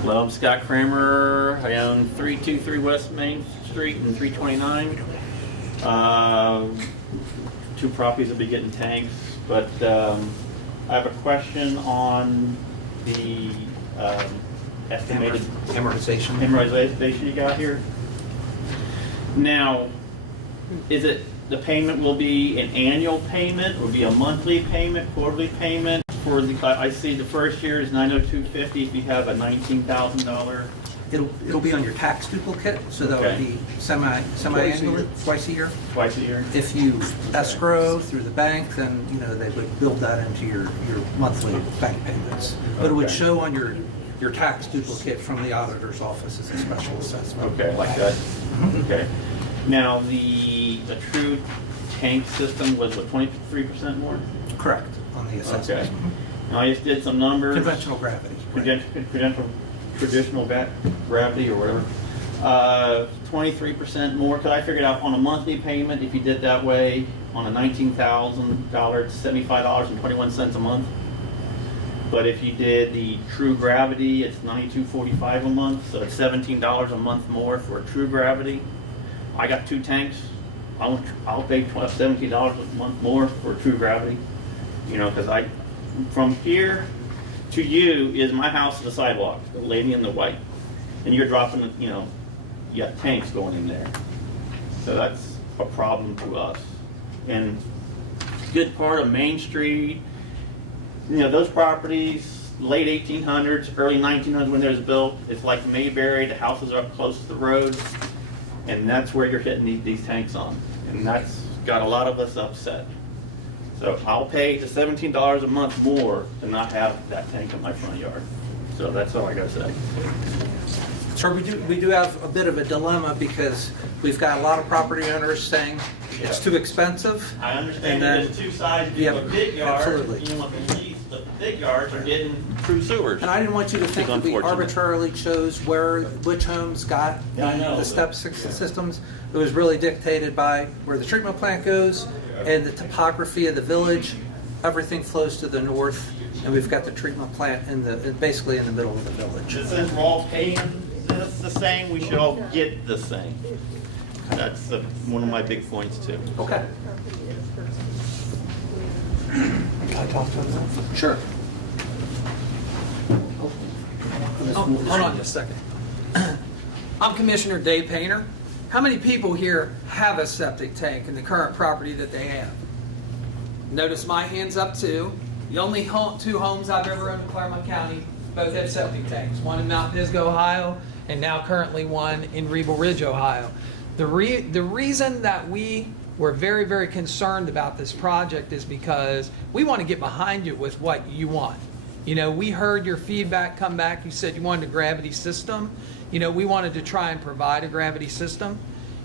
Hello, I'm Scott Kramer. I own 323 West Main Street and 329. Two properties will be getting tanks, but I have a question on the estimated amortization you got here. Now, is it the payment will be an annual payment, will be a monthly payment, quarterly payment? For the, I see the first year is $902.50 if you have a $19,000 It'll be on your tax duplicate, so that would Okay. be semi-annually, twice a year. Twice a year? If you escrow through the bank, then, they would build that into your monthly bank payments. But it would Okay. show on your tax duplicate from the auditor's office as a special assessment. Okay, like that? Okay. Now, the true tank system was what, 23% more? Correct, on the Okay. assessment. Now, I just did some numbers. Conventional gravity. Traditional gravity or whatever. 23% more. Could I figure it out on a monthly payment if you did that way on a $19,000, $75.21 a month? But if you did the true gravity, it's $92.45 a month, so it's $17 a month more for true gravity. I got 2 tanks. I'll pay $17 a month more for true gravity. Because from here to you is my house, the sidewalk, the lady in the white, and you're dropping, you got tanks going in there. So that's a problem to us. And good part of Main Street, those properties, late 1800s, early 1900s when they was built, it's like Mayberry, the houses are up close to the road, and that's where you're hitting these tanks on. And that's got a lot of us upset. So I'll pay the $17 a month more to not have that tank in my front yard. So that's all I gotta say. Sir, we do have a bit of a dilemma because we've got a lot of property owners saying it's too expensive. I understand And then- there's 2 sides to Yep, a big yard. absolutely. The big yards are getting true sewers. And I didn't want you to think that we unfortunate. arbitrarily chose which homes got Yeah, I know, the step systems. It was really dictated by where the treatment plant goes and the topography of the village. Everything flows to the north, and we've got the treatment plant basically in the middle of the village. Since we're all paying this the same, we should all get the same. That's one of my big points too. Okay. Can I talk to him? Sure. Hold on just a second. I'm Commissioner Dave Painter. How many people here have a septic tank in the current property that they have? Notice my hand's up too. The only 2 homes I've ever owned in Clermont County both have septic tanks. One in Mount Pisgah, Ohio, and now currently one in Rebel Ridge, Ohio. The reason that we were very, very concerned about this project is because we want to get behind you with what you want. We heard your feedback come back. You said you wanted a gravity system. We wanted to try and provide a gravity system.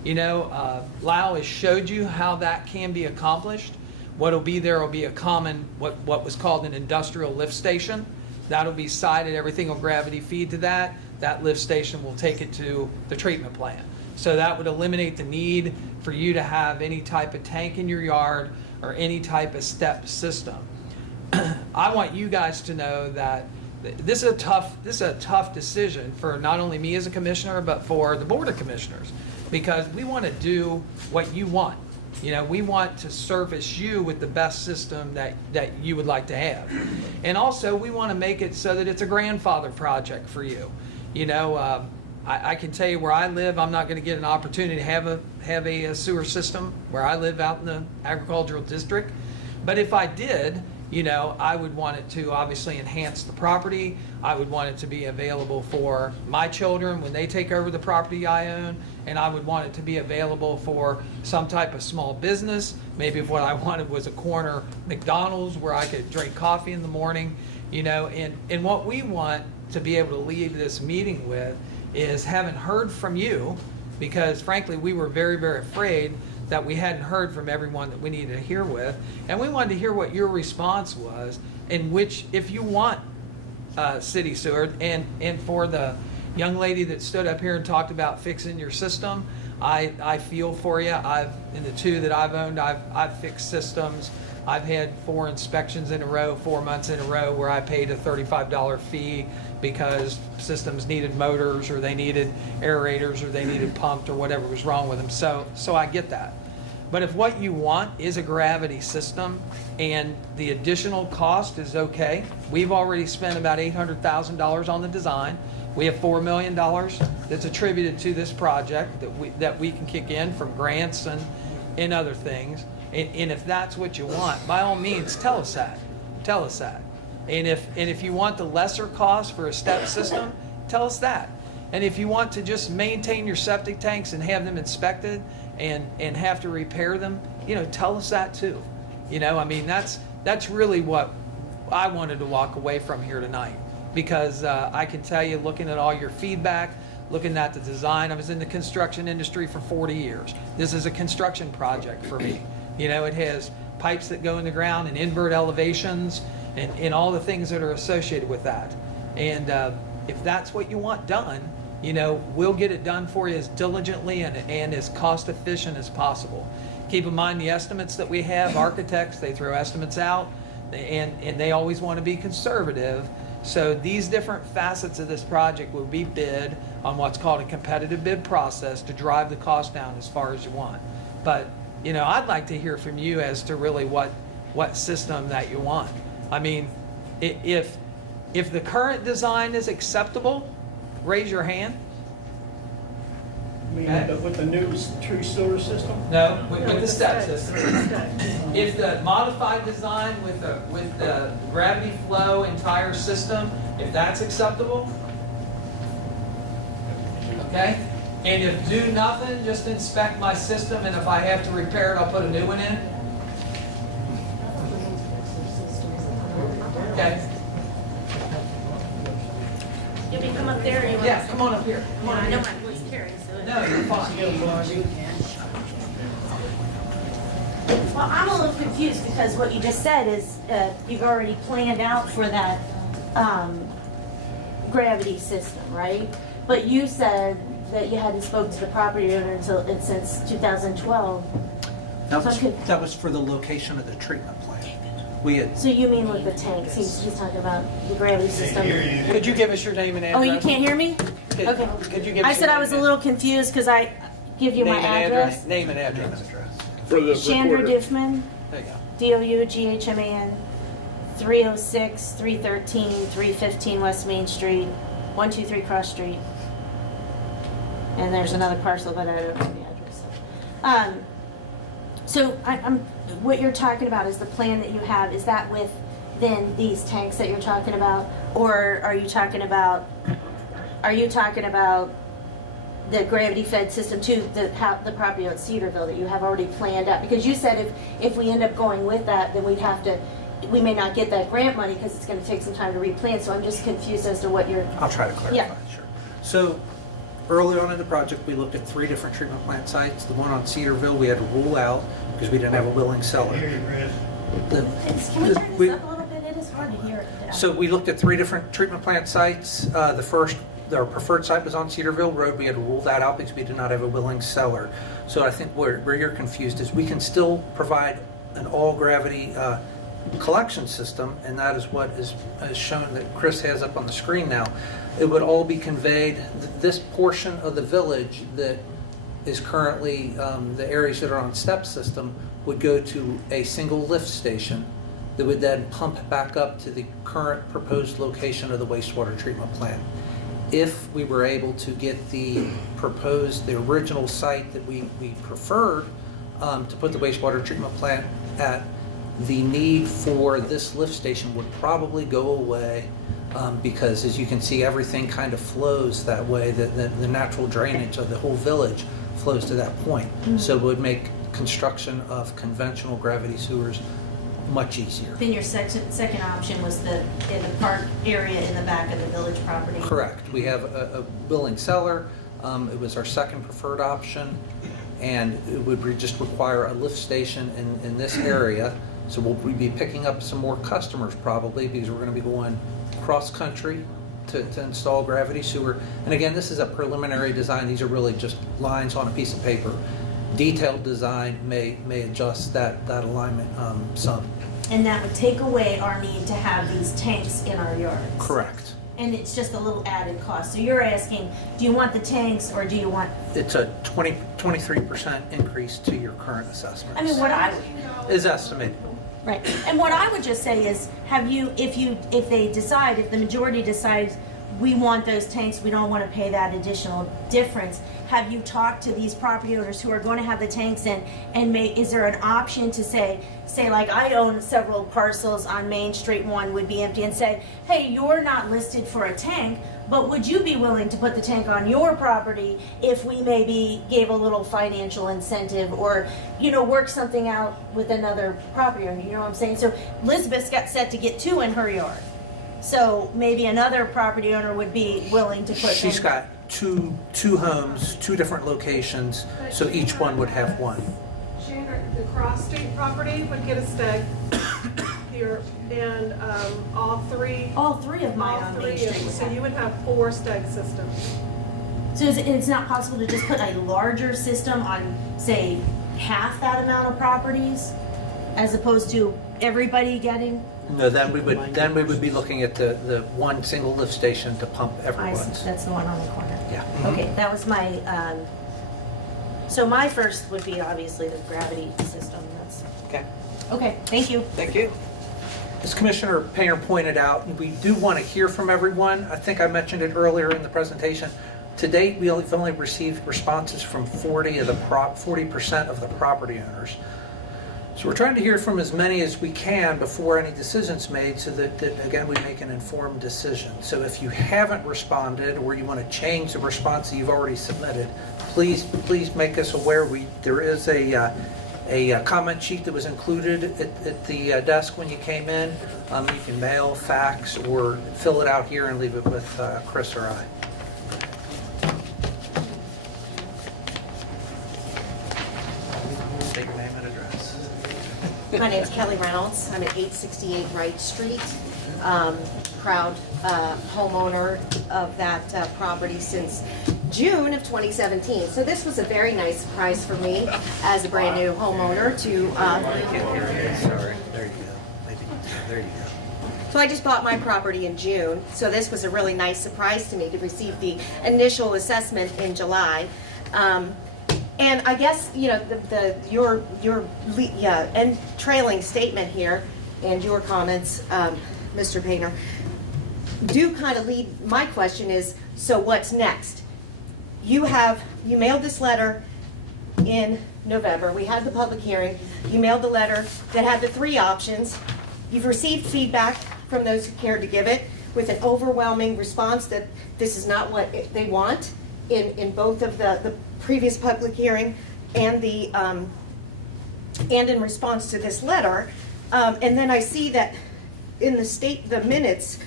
Lyle has showed you how that can be accomplished. What'll be there will be a common, what was called an industrial lift station. That'll be sited, everything will gravity feed to that. That lift station will take it to the treatment plant. So that would eliminate the need for you to have any type of tank in your yard or any type of step system. I want you guys to know that this is a tough decision for not only me as a commissioner, but for the Board of Commissioners, because we want to do what you want. We want to service you with the best system that you would like to have. And also, we want to make it so that it's a grandfather project for you. I can tell you where I live, I'm not going to get an opportunity to have a sewer system where I live out in the agricultural district. But if I did, I would want it to obviously enhance the property. I would want it to be available for my children when they take over the property I own. And I would want it to be available for some type of small business. Maybe if what I wanted was a corner McDonald's where I could drink coffee in the morning, and what we want to be able to leave this meeting with is having heard from you, because frankly, we were very, very afraid that we hadn't heard from everyone that we needed to hear with. And we wanted to hear what your response was, in which, if you want city sewer, and for the young lady that stood up here and talked about fixing your system, I feel for you. In the 2 that I've owned, I've fixed systems. I've had 4 inspections in a row, 4 months in a row, where I paid a $35 fee because systems needed motors, or they needed aerators, or they needed pumped, or whatever was wrong with them. So I get that. But if what you want is a gravity system and the additional cost is okay, we've already spent about $800,000 on the design. We have $4 million that's attributed to this project that we can kick in from grants and other things. And if that's what you want, by all means, tell us that. Tell us that. And if you want the lesser cost for a step system, tell us that. And if you want to just maintain your septic tanks and have them inspected and have to repair them, tell us that too. I mean, that's really what I wanted to walk away from here tonight, because I can tell you, looking at all your feedback, looking at the design, I was in the construction industry for 40 years. This is a construction project for me. It has pipes that go in the ground and invert elevations and all the things that are associated with that. And if that's what you want done, we'll get it done for you as diligently and as cost efficient as possible. Keep in mind the estimates that we have. Architects, they throw estimates out, and they always want to be conservative. So these different facets of this project will be bid on what's called a competitive bid process to drive the cost down as far as you want. But, I'd like to hear from you as to really what system that you want. I mean, if the current design is acceptable, raise your hand. With the new tree sewer system? No, with the step system. If the modified design with the gravity flow entire system, if that's acceptable, okay? And if do nothing, just inspect my system, and if I have to repair it, I'll put a new one in. Okay? You want me to come up there or you want? Yeah, come on up here. Come on I up know here. my voice carries, so. No, you're fine. Well, I'm a little confused because what you just said is you've already planned out for that gravity system, right? But you said that you hadn't spoken to the property owner since 2012. That was for the location of the treatment plant. We had. So you mean with the tanks? He's talking about the gravity system. Could you give us your name and address? Oh, you can't hear me? Okay. Could you give I us said your I was a name little confused because I give you and- my name and address. Name and address. For the Chandra recorder. Diffman, There you go. DOUGHMAN, 306, 313, 315 West Main Street, 123 Cross Street. And there's another parcel, but I don't know the address. So what you're talking about is the plan that you have, is that with then these tanks that you're talking about? Or are you talking about the gravity fed system to the property at Cedarville that you have already planned out? Because you said if we end up going with that, then we may not get that grant money because it's going to take some time to replan. So I'm just confused as to what you're. I'll try to clarify. Yeah. Sure. So early on in the project, we looked at 3 different treatment plant sites. The one on Cedarville we had to rule out because we didn't have a willing seller. Hear you, Chris. Can we turn this up a little bit? It is hard to hear it. So we looked at 3 different treatment plant sites. The first, our preferred site was on Cedarville Road. We had to rule that out because we did not have a willing seller. So I think where you're confused is we can still provide an all-gravity collection system, and that is what is shown that Chris has up on the screen now. It would all be conveyed, this portion of the village that is currently the areas that are on step system would go to a single lift station that would then pump back up to the current proposed location of the wastewater treatment plant. If we were able to get the original site that we preferred to put the wastewater treatment plant at, the need for this lift station would probably go away because, as you can see, everything kind of flows that way. The natural drainage of the whole village flows to that point. Mm-hmm. So it would make construction of conventional gravity sewers much easier. Then your second option was in the park area in the back of the village property. Correct. We have a willing seller. It was our second preferred option, and it would just require a lift station in this area. So we'll be picking up some more customers probably because we're going to be going cross-country to install gravity sewer. And again, this is a preliminary design. These are really just lines on a piece of paper. Detailed design may adjust that alignment some. And that would take away our need to have these tanks in our yards. Correct. And it's just a little added cost. So you're asking, do you want the tanks or do you want? It's a 23% increase to your current assessment. I mean, what I is estimated. Right. And what I would just say is, if the majority decides we want those tanks, we don't want to pay that additional difference. Have you talked to these property owners who are going to have the tanks in, and is there an option to say like I own several parcels on Main Street, one would be empty, and say, hey, you're not listed for a tank, but would you be willing to put the tank on your property if we maybe gave a little financial incentive, or, work something out with another property owner, you know what I'm saying? So Elizabeth's got set to get 2 in her yard. So maybe another property owner would be willing to put. She's got two homes, 2 different locations, so each one would have 1. The Cross Street property would get a STEG here, and all three of mine on Main Street. So you would have 4 STEG systems. So it's not possible to just put a larger system on, say, half that amount of properties, as opposed to everybody getting? No, then we would be looking at the one single lift station to pump I everyone's. see, that's the one on the corner. Yeah. Okay, that was my, so my first would be obviously the gravity system. That's okay, thank you. Thank you. As Commissioner Painter pointed out, we do want to hear from everyone. I think I mentioned it earlier in the presentation. To date, we've only received responses from 40% of the property owners. So we're trying to hear from as many as we can before any decision's made, so that again, we make an informed decision. So if you haven't responded, or you want to change the response that you've already submitted, please make us aware. There is a comment sheet that was included at the desk when you came in. You can mail, fax, or fill it out here and leave it with Chris or I. State your name and address. My name's Kelly Reynolds. I'm at 868 Wright Street. Proud homeowner of that property since June of 2017. So this was a very nice surprise for me as a brand new homeowner to. Sorry. There you go. Maybe. There you go. So I just bought my property in June. So this was a really nice surprise to me to receive the initial assessment in July. And I guess, your and trailing statement here and your comments, Mr. Painter, do kind of lead, my question is, so what's next? You mailed this letter in November. We had the public hearing. You mailed the letter that had the 3 options. You've received feedback from those who cared to give it, with an overwhelming response that this is not what they want in both of the previous public hearing and and in response to this letter. And then I see that in the minutes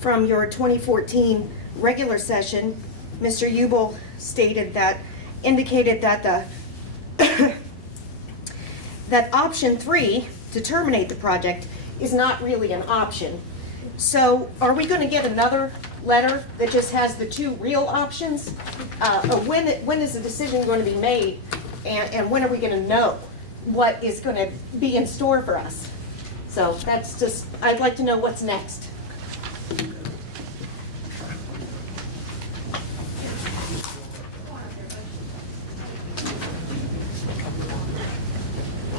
from your 2014 regular session, Mr. Ubel indicated that that option 3 to terminate the project is not really an option. So are we going to get another letter that just has the 2 real options? Or when is the decision going to be made, and when are we going to know what is going to be in store for us? So that's just, I'd like to know what's next. Let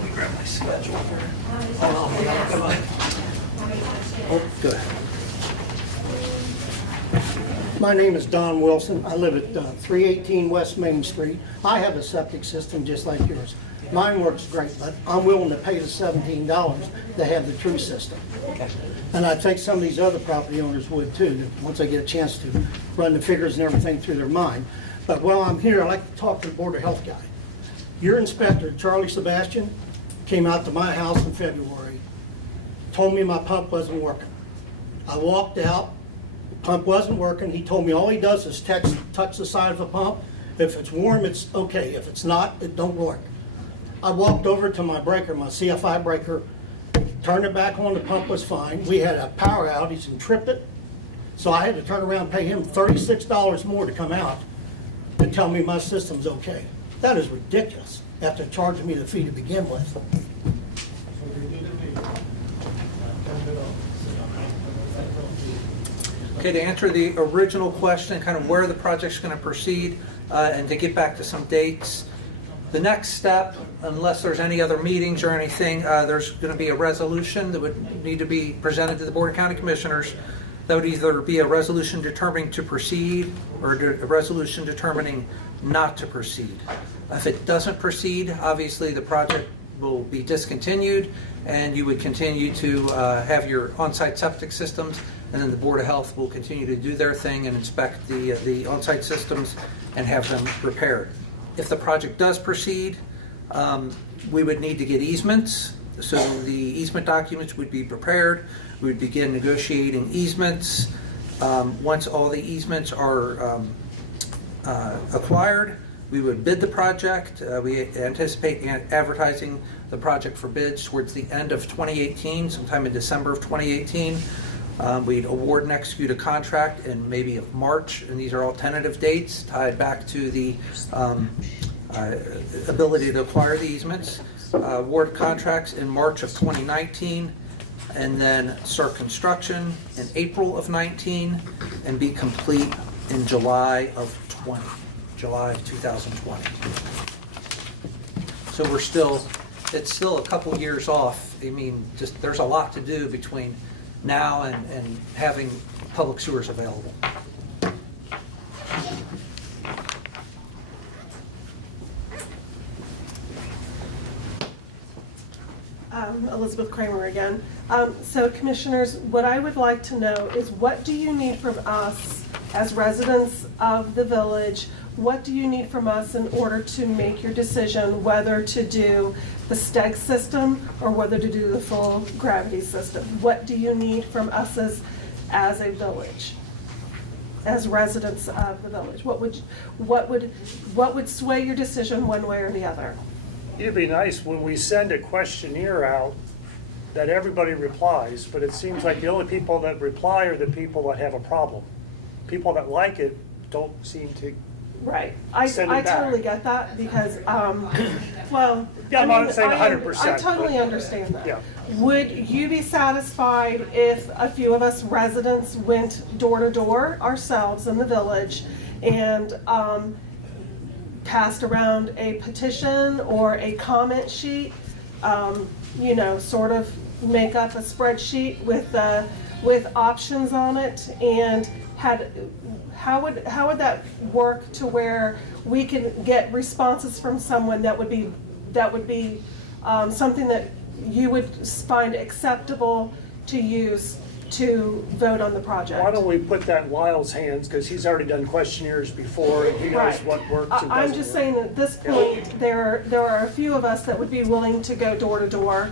me grab my schedule here. Oh, go ahead. My name is Don Wilson. I live at 318 West Main Street. I have a septic system just like yours. Mine works great, but I'm willing to pay the $17 to have the true system. And I think some of these other property owners would too, once they get a chance to run the figures and everything through their mind. But while I'm here, I'd like to talk to the Board of Health guy. Your inspector, Charlie Sebastian, came out to my house in February, told me my pump wasn't working. I walked out, the pump wasn't working. He told me all he does is touch the side of a pump. If it's warm, it's okay. If it's not, it don't work. I walked over to my breaker, my CFI breaker, turned it back on, the pump was fine. We had a power outage and tripped it, so I had to turn around and pay him $36 more to come out and tell me my system's okay. That is ridiculous, after charging me the fee to begin with. Okay, to answer the original question, kind of where the project's going to proceed, and to get back to some dates, the next step, unless there's any other meetings or anything, there's going to be a resolution that would need to be presented to the Board of County Commissioners That would either be a resolution determining to proceed or a resolution determining not to proceed. If it doesn't proceed, obviously the project will be discontinued and you would continue to have your on-site septic systems, and then the Board of Health will continue to do their thing and inspect the on-site systems and have them repaired. If the project does proceed, we would need to get easements. So the easement documents would be prepared. We would begin negotiating easements. Once all the easements are acquired, we would bid the project. We anticipate advertising the project for bids towards the end of 2018, sometime in December of 2018. We'd award and execute a contract in maybe of March, and these are all tentative dates tied back to the ability to acquire the easements. Award contracts in March of 2019, and then start construction in April of 19, and be complete in July of 2020. So it's still a couple years off. I mean, just there's a lot to do between now and having public sewers available. Elizabeth Kramer again. So commissioners, what I would like to know is, what do you need from us as residents of the village? What do you need from us in order to make your decision whether to do the STEG system or whether to do the full gravity system? What do you need from us as a village, as residents of the village? What would sway your decision one way or the other? It'd be nice when we send a questionnaire out that everybody replies, but it seems like the only people that reply are the people that have a problem. People that like it don't seem to. Right. I totally get that because, well, Yeah, I'm not saying 100%. I totally understand that. Yeah. Would you be satisfied if a few of us residents went door to door ourselves in the village and passed around a petition or a comment sheet, sort of make up a spreadsheet with options on it, and how would that work to where we can get responses from someone that would be something that you would find acceptable to use to vote on the project? Why don't we put that in Lyle's hands, because he's already done questionnaires before, and he knows Right. what works and doesn't I'm just work. saying that at this point, there are a few of us that would be willing to go door to door.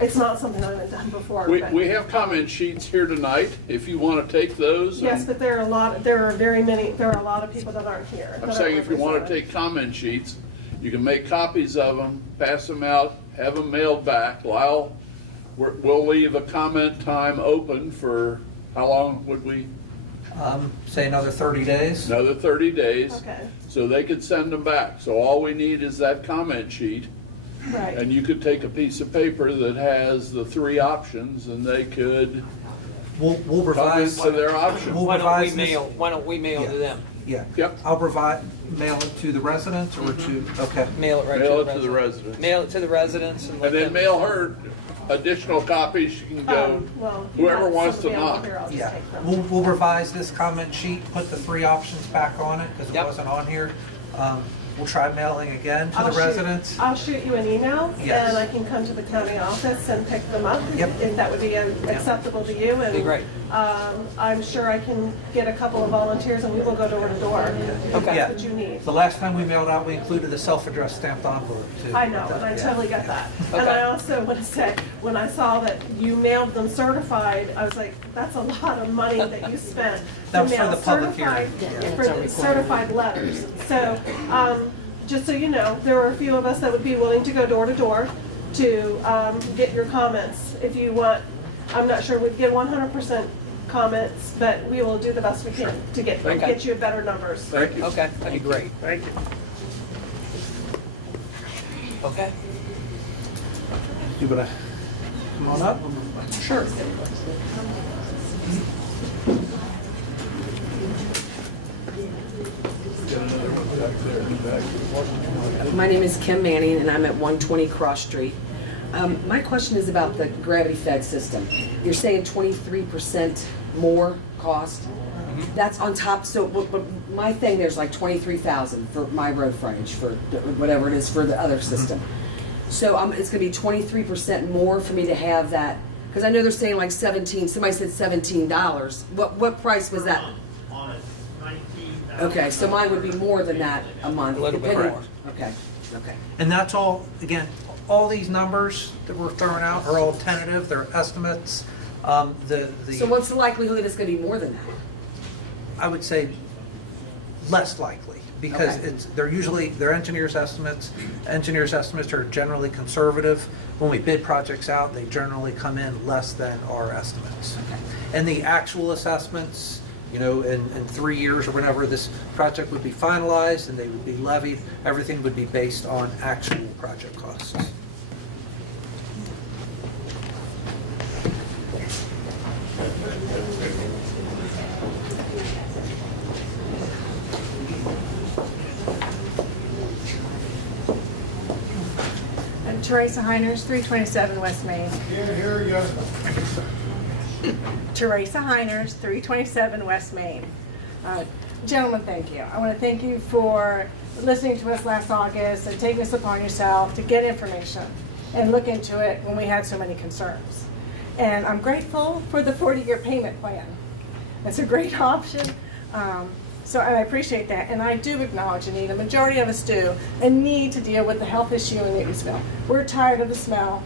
It's not something I haven't done before. but- We have comment sheets here tonight, if you want to take those. Yes, and- but there are a lot of people that aren't here. I'm saying if you want to take comment sheets, you can make copies of them, pass them out, have them mailed back. Lyle, we'll leave a comment time open for, how long would we? Say another 30 days. Another 30 days. Okay. So they could send them back. So all we need is that comment sheet. Right. And you could take a piece of paper that has the 3 options, and they could We'll come revise. into their options. We'll Why revise this. don't we mail to them? Yeah. Yep. I'll mail it to the residents or to, okay. Mail it right Mail to it to the residents. Mail it to the residents and let And then them. mail her additional copies. She can go, Well, whoever wants to somebody else knock. here, I'll just Yeah, take them. we'll revise this comment sheet, put the 3 options back on it because it Yep. wasn't on here. We'll try mailing again to I'll the shoot- residents. I'll shoot you an email, Yes. and I can come to the county office and pick them up. Yep. If that would be acceptable to you. And Be great. I'm sure I can get a couple of volunteers, and we will go door to door. If Okay. Yeah. That's what you need. The last time we mailed out, we included a self-addressed stamped envelope too. I know, and I Yeah. totally get that. And Okay. I also want to say, when I saw that you mailed them certified, I was like, that's a lot of money that you spent. That was to for mail the public certified- hearing. For the certified letters. So, just so you know, there are a few of us that would be willing to go door to door to get your comments. If you want, I'm not sure we'd get 100% comments, but we will do the best we can to get you better numbers. Thank you. Okay, that'd be great. Thank you. Okay. You gonna come on up? Sure. My name is Kim Manning, and I'm at 120 Cross Street. My question is about the gravity-fed system. You're saying 23% more cost? That's on top, so, but my thing there's like 23,000 for my road frontage, for whatever it is for the other system. So it's gonna be 23% more for me to have that, because I know they're saying like 17, somebody said $17. What price was that? On it, 19,000. Okay, so mine would be more than that a month. A little bit depending- more. Okay, okay. And that's all, again, all these numbers that we're throwing out are all tentative, they're estimates. So what's the likelihood it's gonna be more than that? I would say less likely, because Okay. they're engineers' estimates. Engineers' estimates are generally conservative. When we bid projects out, they generally come in less than our estimates. And the actual assessments, you know, in 3 years or whenever this project would be finalized and they would be levied, everything would be based on actual project costs. Teresa Heiners, 327 West Main. Here you go. Teresa Heiners, 327 West Main. Gentlemen, thank you. I want to thank you for listening to us last August and taking this upon yourself to get information and look into it when we had so many concerns. And I'm grateful for the 40-year payment plan. It's a great option. So I appreciate that, and I do acknowledge a need, a majority of us do, a need to deal with the health issue in Newtonsville. We're tired of the smell.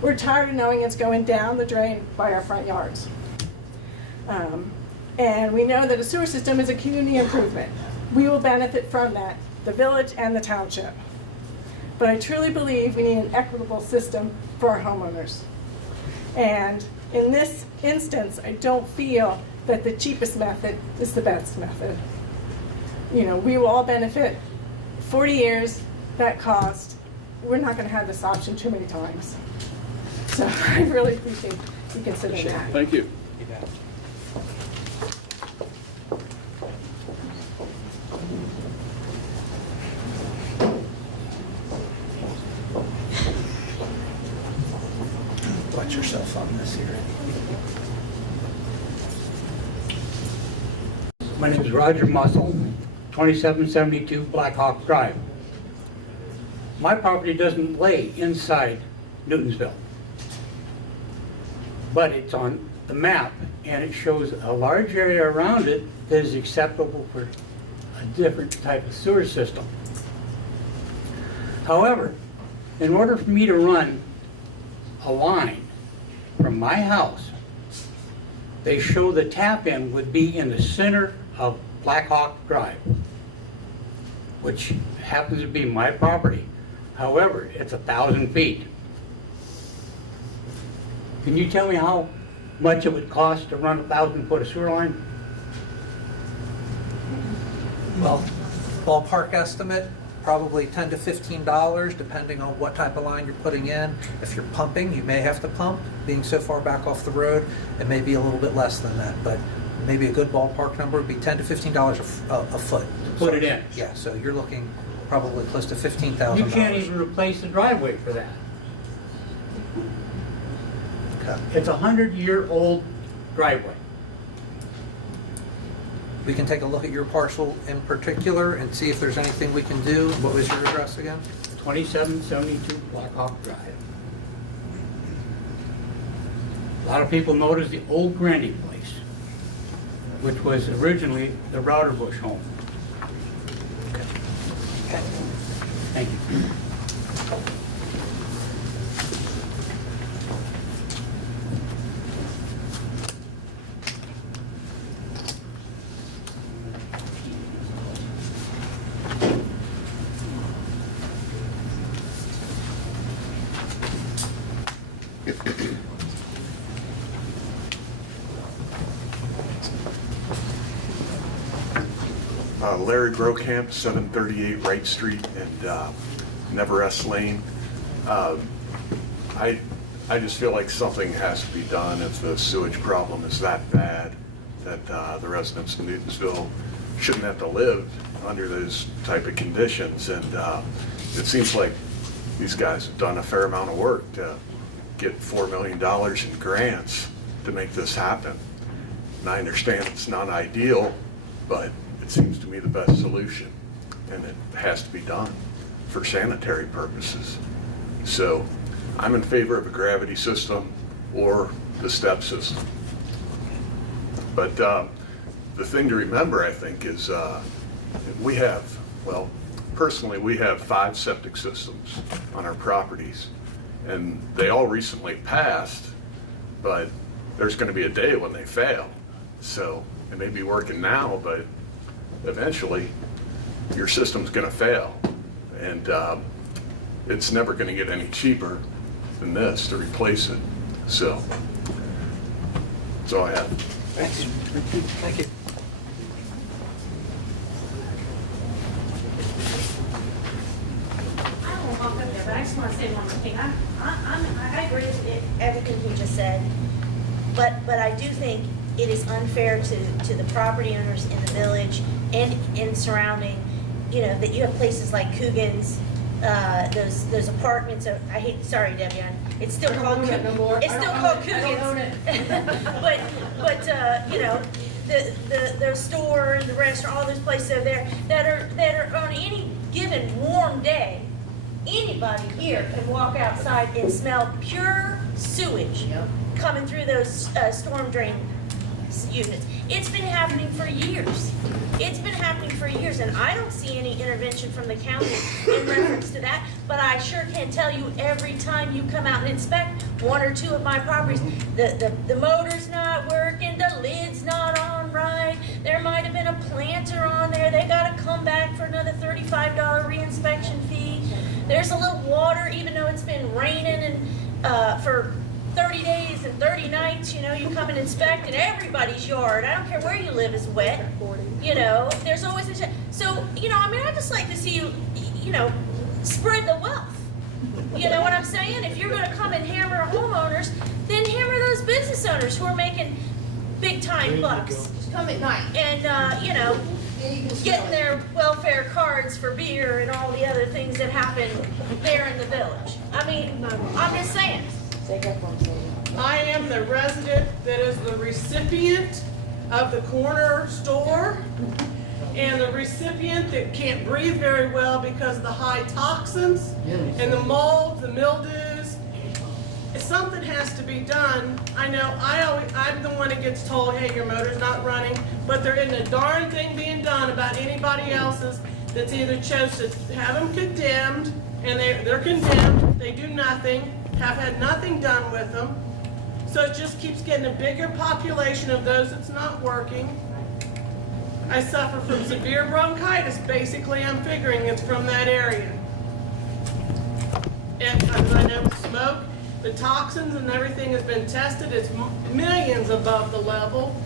We're tired of knowing it's going down the drain by our front yards. And we know that a sewer system is a community improvement. We will benefit from that, the village and the township. But I truly believe we need an equitable system for our homeowners. And in this instance, I don't feel that the cheapest method is the best method. You know, we will all benefit. 40 years, that cost, we're not gonna have this option too many times. So I really appreciate you considering that. Thank you. Watch yourself on this here. My name is Roger Mussel, 2772 Black Hawk Drive. My property doesn't lay inside Newtonsville, but it's on the map and it shows a large area around it that is acceptable for a different type of sewer system. However, in order for me to run a line from my house, they show the tap-in would be in the center of Black Hawk Drive, which happens to be my property. However, it's 1,000 feet. Can you tell me how much it would cost to run a 1,000-foot of sewer line? Well, ballpark estimate, probably $10 to $15, depending on what type of line you're putting in. If you're pumping, you may have to pump. Being so far back off the road, it may be a little bit less than that, but maybe a good ballpark number would be $10 to $15 a foot. Put it in. Yeah, so you're looking probably close to $15,000. You can't even replace the driveway for that. Okay. It's a 100-year-old driveway. We can take a look at your parcel in particular and see if there's anything we can do. What was your address again? 2772 Black Hawk Drive. A lot of people know it as the old Grandy place, which was originally the Routerbush home. Okay. Thank you. Larry Grocamp, 738 Wright Street and Never S Lane. I just feel like something has to be done if the sewage problem is that bad that the residents of Newtonsville shouldn't have to live under those type of conditions. And it seems like these guys have done a fair amount of work to get $4 million in grants to make this happen. And I understand it's not ideal, but it seems to me the best solution, and it has to be done for sanitary purposes. So I'm in favor of a gravity system or the step system. But the thing to remember, I think, is we have, well, personally, we have 5 septic systems on our properties, and they all recently passed, but there's going to be a day when they fail. So it may be working now, but eventually your system's going to fail, and it's never going to get any cheaper than this to replace it. So that's all I have. Thanks. Thank you. I don't want to walk up there, but I just want to say one more thing. I agree with everything he just said, but I do think it is unfair to the property owners in the village and in surrounding, you know, that you have places like Coogan's, those apartments. Sorry, Debbie, it's still called Coogan's. It's still called Coogan's. But you know, the store, the restaurant, all those places over there that are on any given warm day, anybody here can walk outside and smell pure sewage coming through those storm drain units. It's been happening for years. It's been happening for years, and I don't see any intervention from the county in reference to that, but I sure can tell you every time you come out and inspect 1 or 2 of my properties, the motor's not working, the lid's not on right, there might have been a planter on there, they gotta come back for another $35 reinspection fee. There's a little water, even though it's been raining and for 30 days and 30 nights, you know, you come and inspect, and everybody's yard, I don't care where you live, is wet. You know, there's always a, so, you know, I mean, I just like to see you, you know, spread the wealth. You know what I'm saying? If you're going to come and hammer homeowners, then hammer those business owners who are making big time bucks. Come at night. And, you know, getting their welfare cards for beer and all the other things that happen there in the village. I mean, I'm just saying. I am the resident that is the recipient of the corner store and the recipient that can't breathe very well because of the high toxins and the mold, the mildews. If something has to be done, I know I'm the one that gets told, hey, your motor's not running, but there isn't a darn thing being done about anybody else's that's either chose to have them condemned, and they're condemned, they do nothing, have had nothing done with them. So it just keeps getting a bigger population of those that's not working. I suffer from severe bronchitis. Basically, I'm figuring it's from that area. And as I know, smoke, the toxins and everything has been tested. It's millions above the level.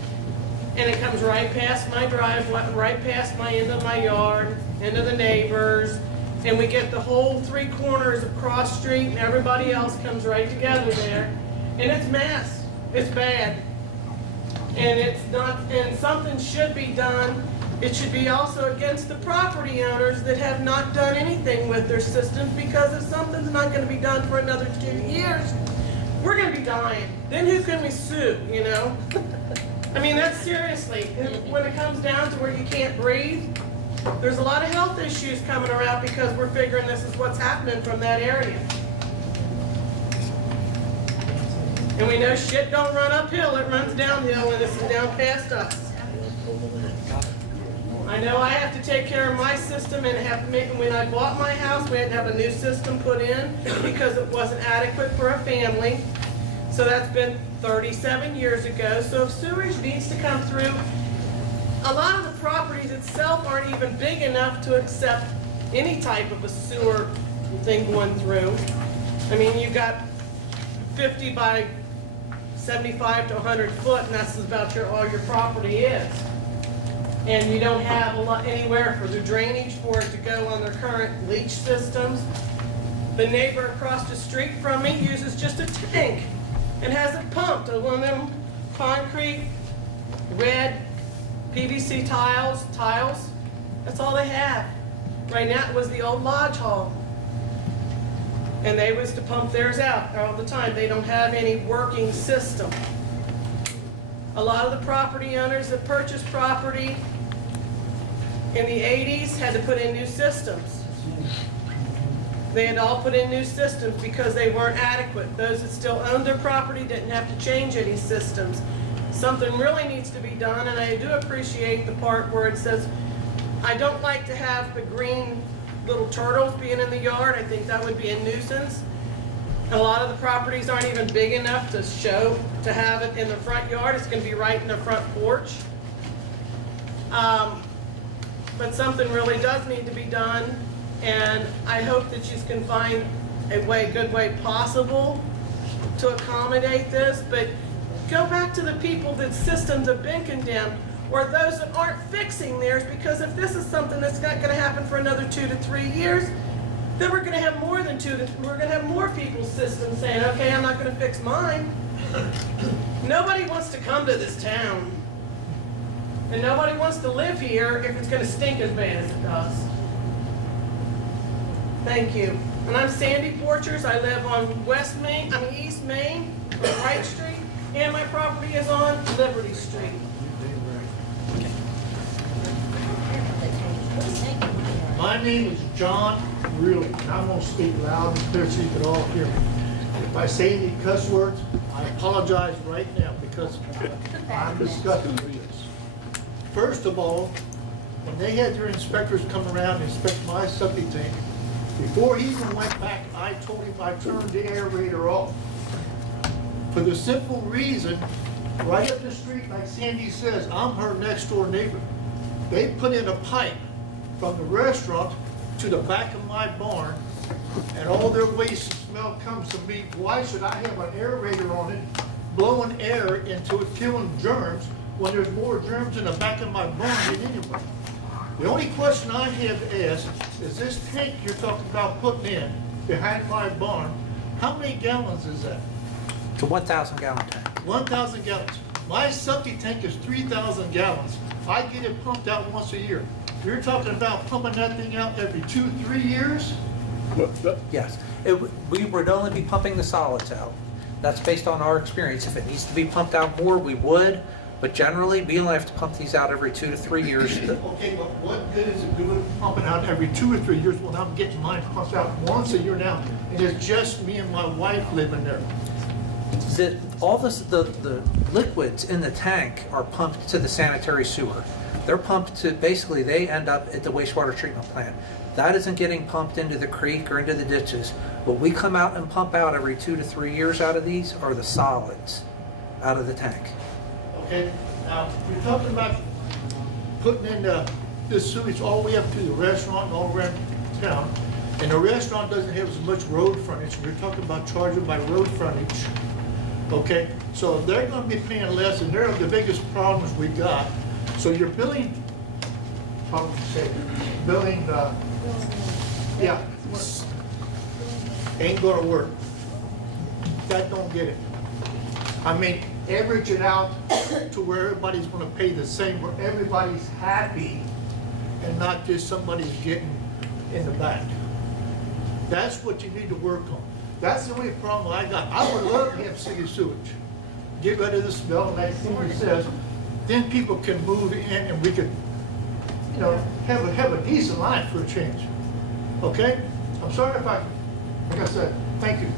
And it comes right past my driveway, right past my end of my yard, into the neighbors. And we get the whole 3 corners of cross street, and everybody else comes right together there. And it's mess. It's bad. And it's not, and something should be done. It should be also against the property owners that have not done anything with their systems, because if something's not going to be done for another 2 years, we're going to be dying. Then who can we sue, you know? I mean, that's seriously, when it comes down to where you can't breathe, there's a lot of health issues coming around because we're figuring this is what's happening from that area. And we know shit don't run uphill, it runs downhill, and this is down past us. I know I have to take care of my system, and when I bought my house, we had to have a new system put in because it wasn't adequate for a family. So that's been 37 years ago. So if sewage needs to come through, a lot of the properties itself aren't even big enough to accept any type of a sewer thing going through. I mean, you got 50 by 75 to 100 foot, and that's about all your property is. And you don't have a lot anywhere for the drainage for it to go on their current leach systems. The neighbor across the street from me uses just a tank and has it pumped, one of them concrete, red PVC tiles. That's all they have. Right now it was the old lodge hall. and they was to pump theirs out all the time. They don't have any working system. A lot of the property owners that purchased property in the 80s had to put in new systems. They had all put in new systems because they weren't adequate. Those that still owned their property didn't have to change any systems. Something really needs to be done, and I do appreciate the part where it says, I don't like to have the green little turtles being in the yard. I think that would be a nuisance. A lot of the properties aren't even big enough to show, to have it in the front yard. It's gonna be right in the front porch. But something really does need to be done, and I hope that you can find a good way possible to accommodate this, but go back to the people that systems have been condemned, or those that aren't fixing theirs, because if this is something that's not gonna happen for another 2 to 3 years, then we're gonna have more than we're gonna have more people's systems saying, okay, I'm not gonna fix mine. Nobody wants to come to this town. And nobody wants to live here if it's gonna stink as bad as it does. Thank you. And I'm Sandy Borchers. I live on East Main, on Wright Street, and my property is on Liberty Street. My name is John Really, and I'm gonna speak loud and clear so you can all hear me. If I say any cuss words, I apologize right now because I'm disgusted with this. First of all, when they had their inspectors come around and inspect my septic tank, before he even went back, I told him I turned the aerator off. For the simple reason, right up the street, like Sandy says, I'm her next door neighbor. They put in a pipe from the restaurant to the back of my barn, and all their waste and smell comes to me. Why should I have an aerator on it, blowing air into it, killing germs, when there's more germs in the back of my barn than anyway? The only question I have to ask is this tank you're talking about putting in behind my barn, how many gallons is that? It's a 1,000 gallon tank. 1,000 gallons. My septic tank is 3,000 gallons. I get it pumped out once a year. You're talking about pumping that thing out every 2-3 years? Yes, we would only be pumping the solids out. That's based on our experience. If it needs to be pumped out more, we would, but generally, we only have to pump these out every 2 to 3 years. Okay, but what good is it doing pumping out every 2 or 3 years when I'm getting mine pumped out once a year now? And it's just me and my wife living there. The liquids in the tank are pumped to the sanitary sewer. They're pumped to, basically, they end up at the wastewater treatment plant. That isn't getting pumped into the creek or into the ditches. What we come out and pump out every 2 to 3 years out of these are the solids out of the tank. Okay, now, you're talking about putting in this sewage all the way up to the restaurant and all around town. And the restaurant doesn't have as much road frontage. We're talking about charging by road frontage. Okay, so they're gonna be paying less, and they're the biggest problems we got. So your billing, yeah, ain't gonna work. That don't get it. I mean, average it out to where everybody's gonna pay the same, where everybody's happy, and not just somebody's getting in the back. That's what you need to work on. That's the only problem I got. I would love to have city sewage. Get rid of the smell, and like Steve says, then people can move in and we could, you know, have a decent life for a change. Okay? I'm sorry if like I said, thank you.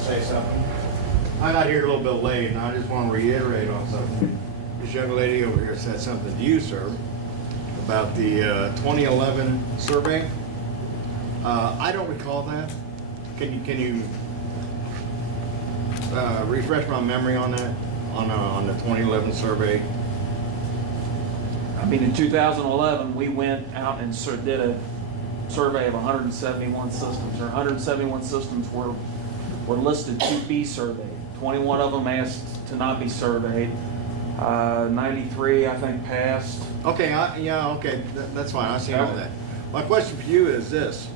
Say something. I got here a little bit late, and I just want to reiterate on something. This young lady over here said something to you, sir, about the 2011 survey. I don't recall that. Can you refresh my memory on that, on the 2011 survey? I mean, in 2011, we went out and did a survey of 171 systems, or 171 systems were listed to be surveyed. 21 of them asked to not be surveyed. 93, I think, passed. Okay, yeah, okay, that's fine. I see all that. My question for you is this: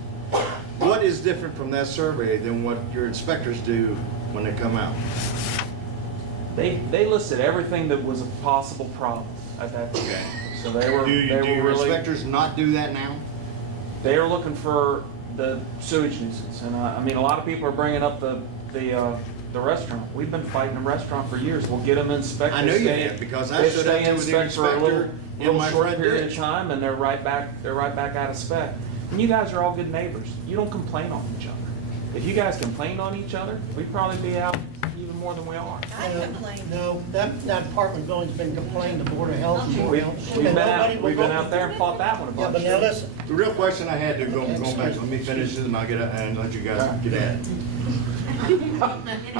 what is different from that survey than what your inspectors do when they come out? They listed everything that was a possible problem at that time. So they were Do your really, inspectors not do that now? they are looking for the sewage nuisance. And I mean, a lot of people are bringing up the restaurant. We've been fighting the restaurant for years. We'll get them inspected. I know you stay- have, because I they stood stay up with the inspect for a inspector in little my short front period of ditch. time, and they're right back out of spec. And you guys are all good neighbors. You don't complain on each other. If you guys complained on each other, we'd probably be out even more than we are. No, that apartment building's been complained to Board of Health. and Board of Health, We've and been nobody will we've been go- out there and fought that one a Yeah, bunch. but now listen, The real question I had to going back, let me finish this and I'll get and let you guys get at it. You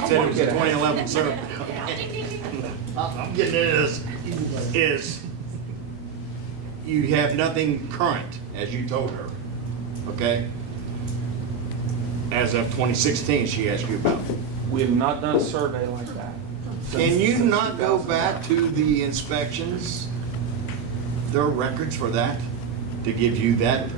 said it was a 2011 survey. I'm getting at is you have nothing current, as you told her, okay? As of 2016, she asked you about. We have not done a survey like that. Can you not go back to the inspections, their records for that, to give you that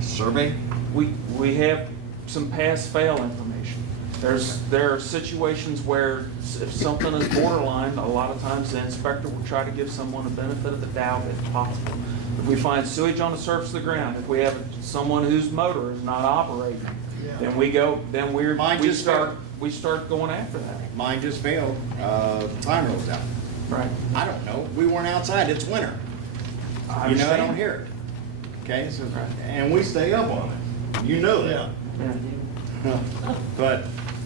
survey? We have some pass-fail information. There are situations where if something is borderline, a lot of times the inspector will try to give someone a benefit of the doubt if possible. If we find sewage on the surface of the ground, if we have someone whose motor is not operating, then we start going after that. Mine just failed, timer was out. Right. I don't know, we weren't outside, it's winter. I You know, I understand. don't hear it. Okay, so, and we stay up on it, you know that. But,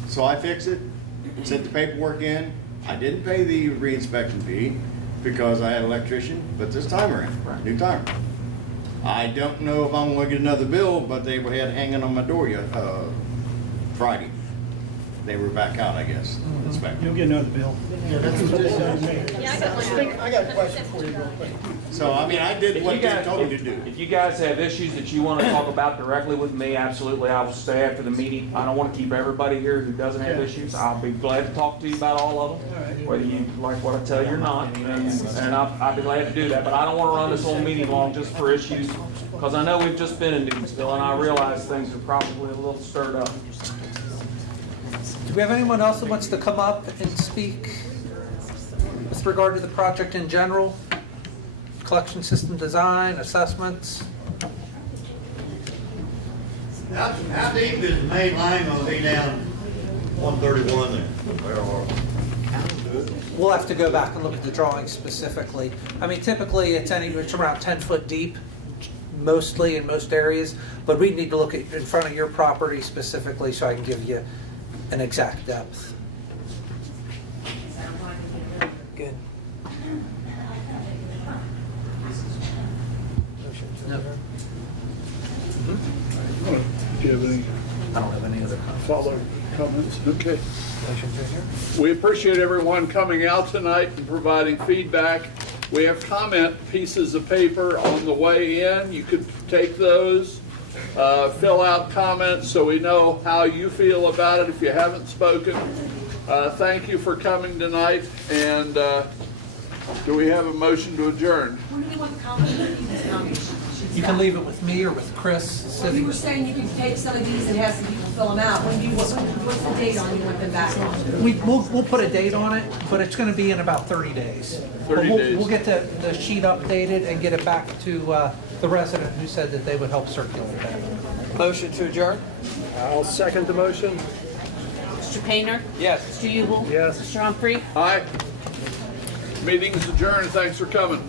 so I fixed it, sent the paperwork in, I didn't pay the re-inspection fee because I had an electrician, but this timer in, new timer. I don't know if I'm gonna get another bill, but they had hanging on my door Friday. They were back out, I guess, inspector. you'll get another bill. Yeah, that's what they said to me. I got a question for you real quick. So, I mean, I did what they told me to do. If you guys have issues that you want to talk about directly with me, absolutely, I will stay after the meeting. I don't want to keep everybody here who doesn't have issues. I'll be glad to talk to you about all of them, whether you like what I tell you or not, and I'll be glad to do that. But I don't want to run this whole meeting long just for issues, because I know we've just been in Newtonsville, and I realize things are probably a little stirred up. Do we have anyone else that wants to come up and speak with regard to the project in general? Collection system design, assessments? How deep is the main line gonna be down 131 there? We'll have to go back and look at the drawings specifically. I mean, typically it's around 10 foot deep, mostly in most areas, but we need to look at in front of your property specifically so I can give you an exact depth. Good. No. Do you have any? I don't have any other Follow comments? Okay. We appreciate everyone coming out tonight and providing feedback. We have comment pieces of paper on the way in. You could take those, fill out comments so we know how you feel about it if you haven't spoken. Thank you for coming tonight, and do we have a motion to adjourn? You can leave it with me or with Chris sitting. You were saying you could take some of these and have some people fill them out. What's the date on you want them back on? We'll put a date on it, but it's going to be in about 30 days. 30 days. We'll get the sheet updated and get it back to the resident who said that they would help circulate that. Motion to adjourn? I'll second the motion. Mr. Painter? Yes. Mr. Ubel? Yes. Mr. Humphrey? Aye. Meeting's adjourned. Thanks for coming.